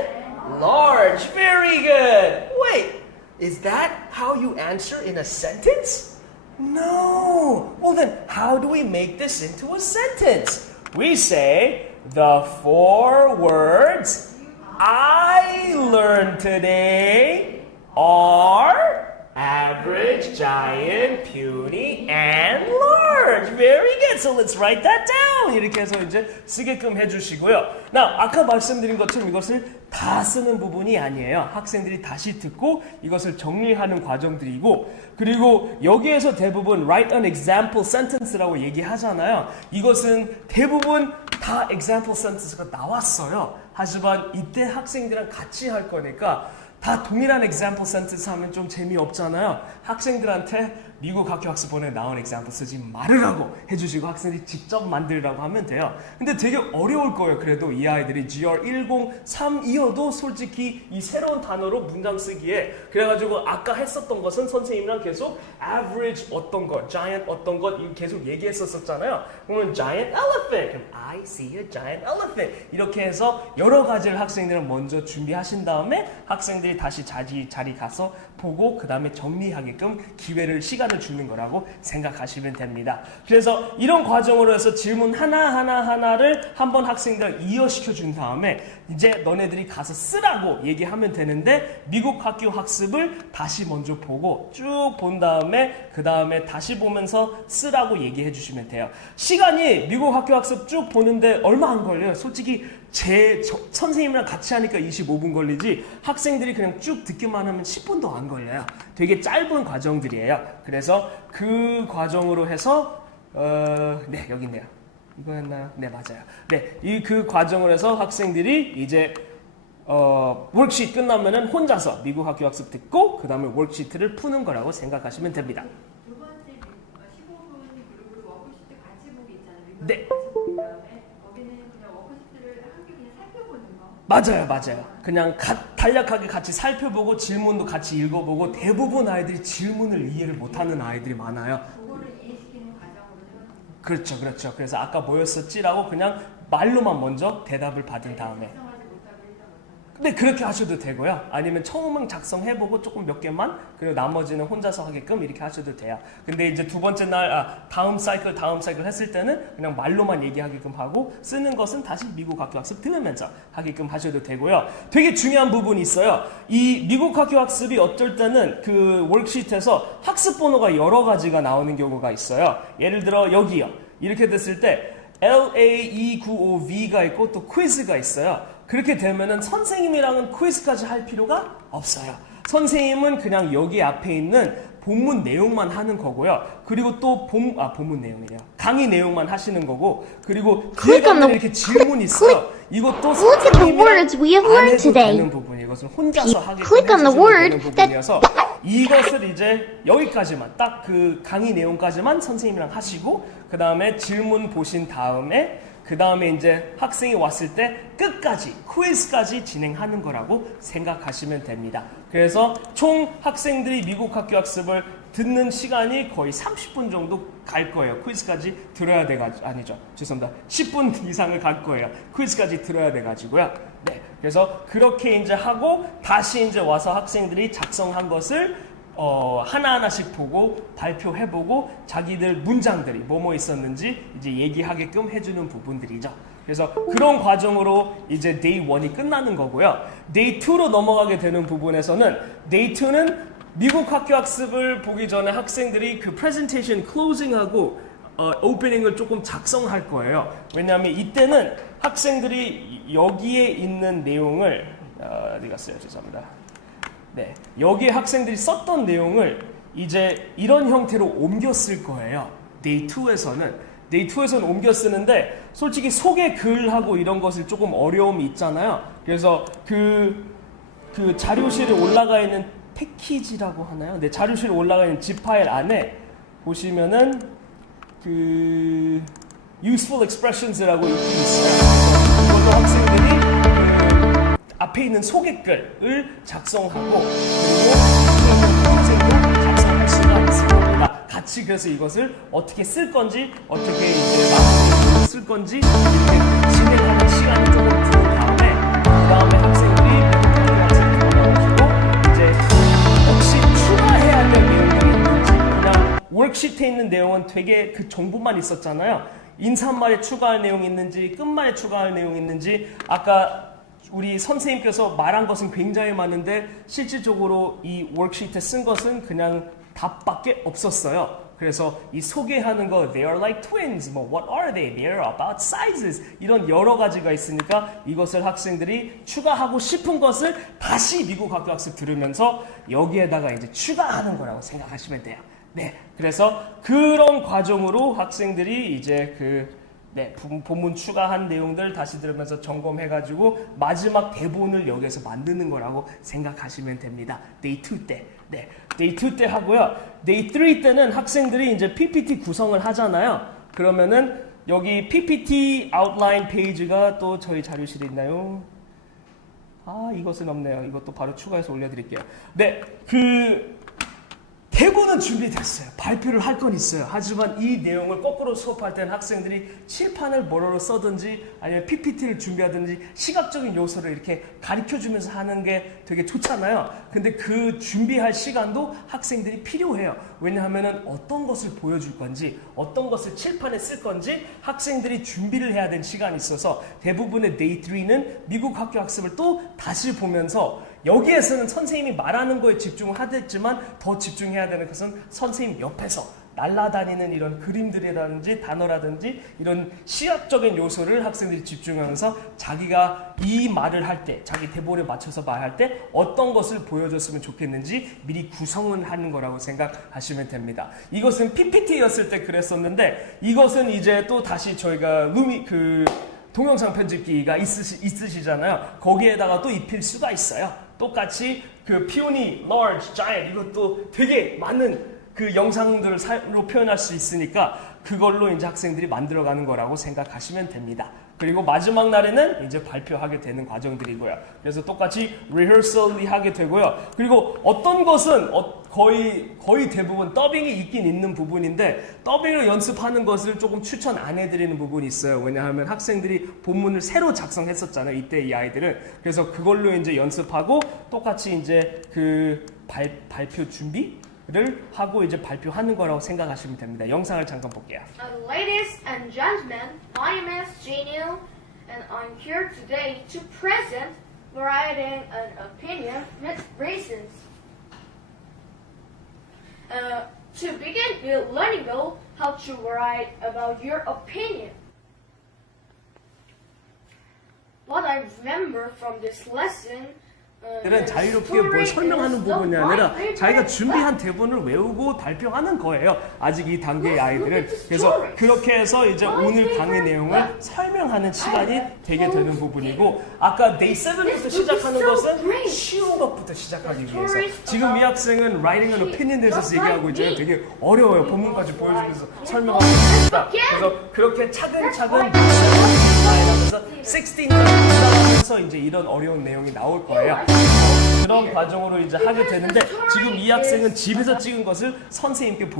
large. Very good. Wait, is that how you answer in a sentence? No. Well then, how do we make this into a sentence? We say, the 4 words I learned today are average, giant, puny, and large. Very good. So let's write that down. 이렇게 해서 이제 쓰게끔 해주시고요. Now, 아까 말씀드린 것처럼 이것을 다 쓰는 부분이 아니에요. 학생들이 다시 듣고 이것을 정리하는 과정들이고, 그리고 여기에서 대부분 write an example sentence라고 얘기하잖아요. 이것은 대부분 다 example sentence가 나왔어요. 하지만 이때 학생들이랑 같이 할 거니까 다 동일한 example sentence 하면 좀 재미없잖아요. 학생들한테 미국 학교학습본에 나온 example 쓰지 말으라고 해주시고 학생들이 직접 만들라고 하면 돼요. 근데 되게 어려울 거예요. 그래도 이 아이들이 GR1032여도 솔직히 이 새로운 단어로 문장 쓰기에 그래가지고 아까 했었던 것은 선생님이랑 계속 average 어떤 것, giant 어떤 것 계속 얘기했었잖아요. 그러면 giant elephant, 그럼 I see a giant elephant 이렇게 해서 여러 가지를 학생들은 먼저 준비하신 다음에 학생들이 다시 자리 가서 보고 그 다음에 정리하게끔 시간을 주는 거라고 생각하시면 됩니다. 그래서 이런 과정으로 해서 질문 하나를 한번 학생들 이어시켜 준 다음에 이제 너네들이 가서 쓰라고 얘기하면 되는데 미국 학교 학습을 다시 먼저 보고 쭉 본 다음에 그 다음에 다시 보면서 쓰라고 얘기해 주시면 돼요. 시간이 미국 학교 학습 쭉 보는데 얼마 안 걸려요. 솔직히 선생님이랑 같이 하니까 25분 걸리지 학생들이 그냥 쭉 듣기만 하면 10분도 안 걸려요. 되게 짧은 과정들이에요. 그래서 그 과정으로 해서 네 여기 있네요. 이거였나요? 네 맞아요. 네, 그 과정을 해서 학생들이 이제 워크시트 끝나면은 혼자서 미국 학교 학습 듣고 그 다음에 워크시트를 푸는 거라고 생각하시면 됩니다. 두 번째 15분 그룹으로 워크시트 같이 보기 있잖아요. 네. 그다음에 거기는 그냥 워크시트를 함께 그냥 살펴보는 거. 맞아요. 그냥 간략하게 같이 살펴보고 질문도 같이 읽어보고 대부분 아이들이 질문을 이해를 못하는 아이들이 많아요. 그거를 이해시키는 과정으로 생각합니다. 그렇죠. 그래서 아까 뭐였었지라고 그냥 말로만 먼저 대답을 받은 다음에. 네, 그렇게 하셔도 되고요. 아니면 처음은 작성해보고 조금 몇 개만 그리고 나머지는 혼자서 하게끔 이렇게 하셔도 돼요. 근데 이제 두 번째 날 다음 사이클 했을 때는 그냥 말로만 얘기하게끔 하고 쓰는 것은 다시 미국 학교 학습 들으면서 하게끔 하셔도 되고요. 되게 중요한 부분이 있어요. 이 미국 학교 학습이 어쩔 때는 그 워크시트에서 학습 번호가 여러 가지가 나오는 경우가 있어요. 예를 들어 여기요. 이렇게 됐을 때 LA295V가 있고 또 퀴즈가 있어요. 그렇게 되면은 선생님이랑은 퀴즈까지 할 필요가 없어요. 선생님은 그냥 여기 앞에 있는 본문 내용만 하는 거고요. 그리고 또 본문 내용이래요. 강의 내용만 하시는 거고, 그리고 뒤에 가면 이렇게 질문이 있어요. 이것도 Look at the words we have learned today. 되는 부분이 이것은 혼자서 하게 Click on the word 되는 부분이어서 이것을 이제 여기까지만 딱 그 강의 내용까지만 선생님이랑 하시고 그 다음에 질문 보신 다음에 그 다음에 이제 학생이 왔을 때 끝까지 퀴즈까지 진행하는 거라고 생각하시면 됩니다. 그래서 총 학생들이 미국 학교 학습을 듣는 시간이 거의 30분 정도 갈 거예요. 퀴즈까지 들어야 돼가지고 아니죠. 죄송합니다. 10분 이상을 갈 거예요. 퀴즈까지 들어야 돼가지고요. 네, 그래서 그렇게 이제 하고 다시 이제 와서 학생들이 작성한 것을 하나하나씩 보고 발표해보고 자기들 문장들이 뭐뭐 있었는지 이제 얘기하게끔 해주는 부분들이죠. 그래서 그런 과정으로 이제 Day 1이 끝나는 거고요. Day 2로 넘어가게 되는 부분에서는 Day 2는 미국 학교 학습을 보기 전에 학생들이 그 프레젠테이션 클로징하고 오프닝을 조금 작성할 거예요. 왜냐하면 이때는 학생들이 여기에 있는 내용을 어디 갔어요? 죄송합니다. 네, 여기에 학생들이 썼던 내용을 이제 이런 형태로 옮겨 쓸 거예요. Day 2에서는 옮겨 쓰는데 솔직히 소개 글하고 이런 것을 조금 어려움이 있잖아요. 그래서 그 자료실에 올라가 있는 패키지라고 하나요? 네, 자료실에 올라가 있는 zip 파일 안에 보시면은 그 useful expressions라고 있어요. 이것도 학생들이 앞에 있는 소개글을 작성하고 그리고 학생도 작성할 수가 있을 겁니다. 같이 그래서 이것을 어떻게 쓸 건지 어떻게 이제 마무리를 쓸 건지 이렇게 진행하는 시간이 조금 드는 다음에 그 다음에 학생들이 이제 혹시 추가해야 될 내용들이 있는지 그냥 워크시트에 있는 내용은 되게 그 정보만 있었잖아요. 인사말에 추가할 내용이 있는지 끝말에 추가할 내용이 있는지 아까 우리 선생님께서 말한 것은 굉장히 많은데 실질적으로 이 워크시트에 쓴 것은 그냥 답밖에 없었어요. 그래서 이 소개하는 거 they are like twins, 뭐 what are they? They are about sizes 이런 여러 가지가 있으니까 이것을 학생들이 추가하고 싶은 것을 다시 미국 학교 학습 들으면서 여기에다가 이제 추가하는 거라고 생각하시면 돼요. 네, 그래서 그런 과정으로 학생들이 이제 본문 추가한 내용들 다시 들으면서 점검해가지고 마지막 대본을 여기서 만드는 거라고 생각하시면 됩니다. Day 2 때. 네, Day 2 때 하고요. Day 3 때는 학생들이 이제 PPT 구성을 하잖아요. 그러면은 여기 PPT 아웃라인 페이지가 또 저희 자료실에 있나요? 이것은 없네요. 이것도 바로 추가해서 올려드릴게요. 네, 대본은 준비됐어요. 발표를 할 건 있어요. 하지만 이 내용을 거꾸로 수업할 때는 학생들이 칠판을 뭐로 써든지 아니면 PPT를 준비하든지 시각적인 요소를 이렇게 가르쳐주면서 하는 게 되게 좋잖아요. 근데 그 준비할 시간도 학생들이 필요해요. 왜냐하면 어떤 것을 보여줄 건지 어떤 것을 칠판에 쓸 건지 학생들이 준비를 해야 되는 시간이 있어서 대부분의 Day 3는 미국 학교 학습을 또 다시 보면서 여기에서는 선생님이 말하는 거에 집중을 하겠지만 더 집중해야 되는 것은 선생님 옆에서 날아다니는 이런 그림들이라든지 단어라든지 이런 시각적인 요소를 학생들이 집중하면서 자기가 이 말을 할 때 자기 대본에 맞춰서 말할 때 어떤 것을 보여줬으면 좋겠는지 미리 구성을 하는 거라고 생각하시면 됩니다. 이것은 PPT였을 때 그랬었는데 이것은 이제 또 다시 저희가 동영상 편집기가 있으시잖아요. 거기에다가 또 입힐 수가 있어요. 똑같이 그 Puny, Large, Giant 이것도 되게 많은 그 영상들로 표현할 수 있으니까 그걸로 이제 학생들이 만들어가는 거라고 생각하시면 됩니다. 그리고 마지막 날에는 이제 발표하게 되는 과정들이고요. 그래서 똑같이 rehearsal이 하게 되고요. 그리고 어떤 것은 거의 대부분 더빙이 있긴 있는 부분인데 더빙을 연습하는 것을 조금 추천 안 해드리는 부분이 있어요. 왜냐하면 학생들이 본문을 새로 작성했었잖아요. 이때 이 아이들은. 그래서 그걸로 이제 연습하고 똑같이 이제 그 발표 준비를 하고 이제 발표하는 거라고 생각하시면 됩니다. 영상을 잠깐 볼게요. Ladies and gentlemen, my name is Janelle, and I'm here today to present writing an opinion with reasons. To begin, we'll learning how to write about your opinion. What I remember from this lesson 들은 자유롭게 뭘 설명하는 부분이 아니라 자기가 준비한 대본을 외우고 발표하는 거예요. 아직 이 단계의 아이들은. 그래서 그렇게 해서 이제 오늘 강의 내용을 설명하는 시간이 되게 되는 부분이고, 아까 day 7부터 시작하는 것은 쉬운 것부터 시작하기 위해서. 지금 이 학생은 writing an opinion에 대해서 얘기하고 있잖아요. 되게 어려워요. 본문까지 보여주면서 설명하고 있습니다. 그래서 그렇게 차근차근 하면서 16하면서 이제 이런 어려운 내용이 나올 거예요. 그런 과정으로 이제 하게 되는데, 지금 이 학생은 집에서 찍은 것을 선생님께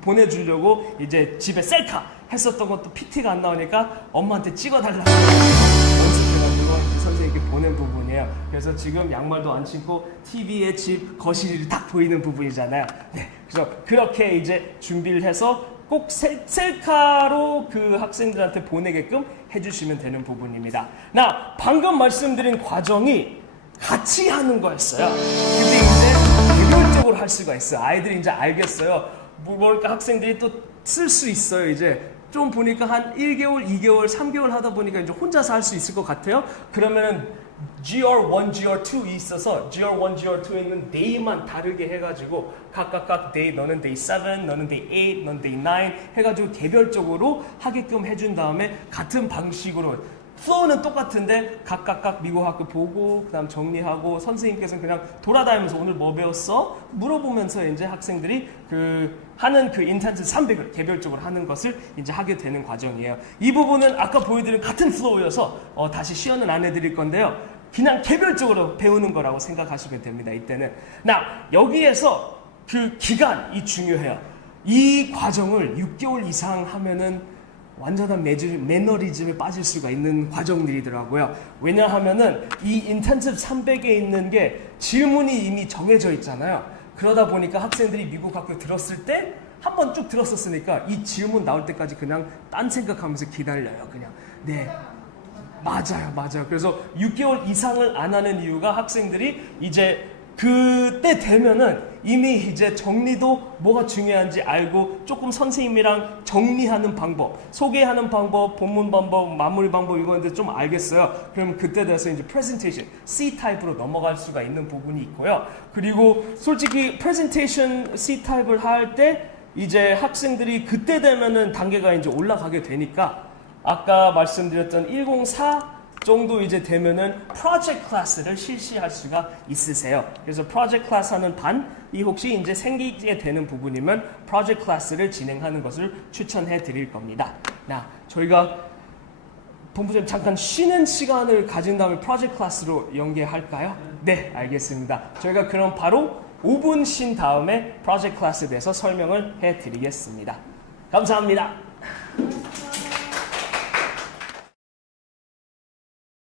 보내주려고 이제 집에 셀카 했었던 것도 PT가 안 나오니까 엄마한테 찍어달라고 연습해가지고 선생님께 보낸 부분이에요. 그래서 지금 양말도 안 신고 TV에 집 거실이 딱 보이는 부분이잖아요. 네, 그래서 그렇게 이제 준비를 해서 꼭 셀카로 그 학생들한테 보내게끔 해주시면 되는 부분입니다. 나 방금 말씀드린 과정이 같이 하는 거였어요. 근데 이제 개별적으로 할 수가 있어요. 아이들이 이제 알겠어요. 뭐랄까 학생들이 또 쓸 수 있어요. 이제 좀 보니까 한 1개월, 2개월, 3개월 하다 보니까 이제 혼자서 할 수 있을 것 같아요. 그러면은 GR1, GR2이 있어서 GR1, GR2에 있는 day만 다르게 해가지고 각각 day, 너는 day 7, 너는 day 8, 너는 day 9 해가지고 개별적으로 하게끔 해준 다음에 같은 방식으로 플로우는 똑같은데 각각 미국 학교 보고 그다음 정리하고 선생님께서는 그냥 돌아다니면서 오늘 뭐 배웠어? 물어보면서 이제 학생들이 하는 인텐스 300을 개별적으로 하는 것을 이제 하게 되는 과정이에요. 이 부분은 아까 보여드린 같은 플로우여서 다시 시연은 안 해드릴 건데요. 그냥 개별적으로 배우는 거라고 생각하시면 됩니다. 이때는. 여기에서 그 기간이 중요해요. 이 과정을 6개월 이상 하면은 완전한 매너리즘에 빠질 수가 있는 과정들이더라고요. 왜냐하면은 이 인텐시브 300에 있는 게 질문이 이미 정해져 있잖아요. 그러다 보니까 학생들이 미국 학교 들었을 때 한 번 쭉 들었었으니까 이 질문 나올 때까지 그냥 딴 생각하면서 기다려요. 그냥. 네. 맞아요. 그래서 6개월 이상을 안 하는 이유가 학생들이 이제 그때 되면은 이미 이제 정리도 뭐가 중요한지 알고 조금 선생님이랑 정리하는 방법, 소개하는 방법, 본문 방법, 마무리 방법 이거는 좀 알겠어요. 그럼 그때 돼서 이제 프레젠테이션 C 타입으로 넘어갈 수가 있는 부분이 있고요. 그리고 솔직히 프레젠테이션 C 타입을 할 때 이제 학생들이 그때 되면은 단계가 이제 올라가게 되니까 아까 말씀드렸던 104 정도 이제 되면은 프로젝트 클래스를 실시할 수가 있으세요. 그래서 프로젝트 클래스 하는 반이 혹시 이제 생기게 되는 부분이면 프로젝트 클래스를 진행하는 것을 추천해 드릴 겁니다. 저희가 본부장님 잠깐 쉬는 시간을 가진 다음에 프로젝트 클래스로 연계할까요? 네, 알겠습니다. 저희가 그럼 바로 5분 쉰 다음에 프로젝트 클래스에 대해서 설명을 해 드리겠습니다. 감사합니다.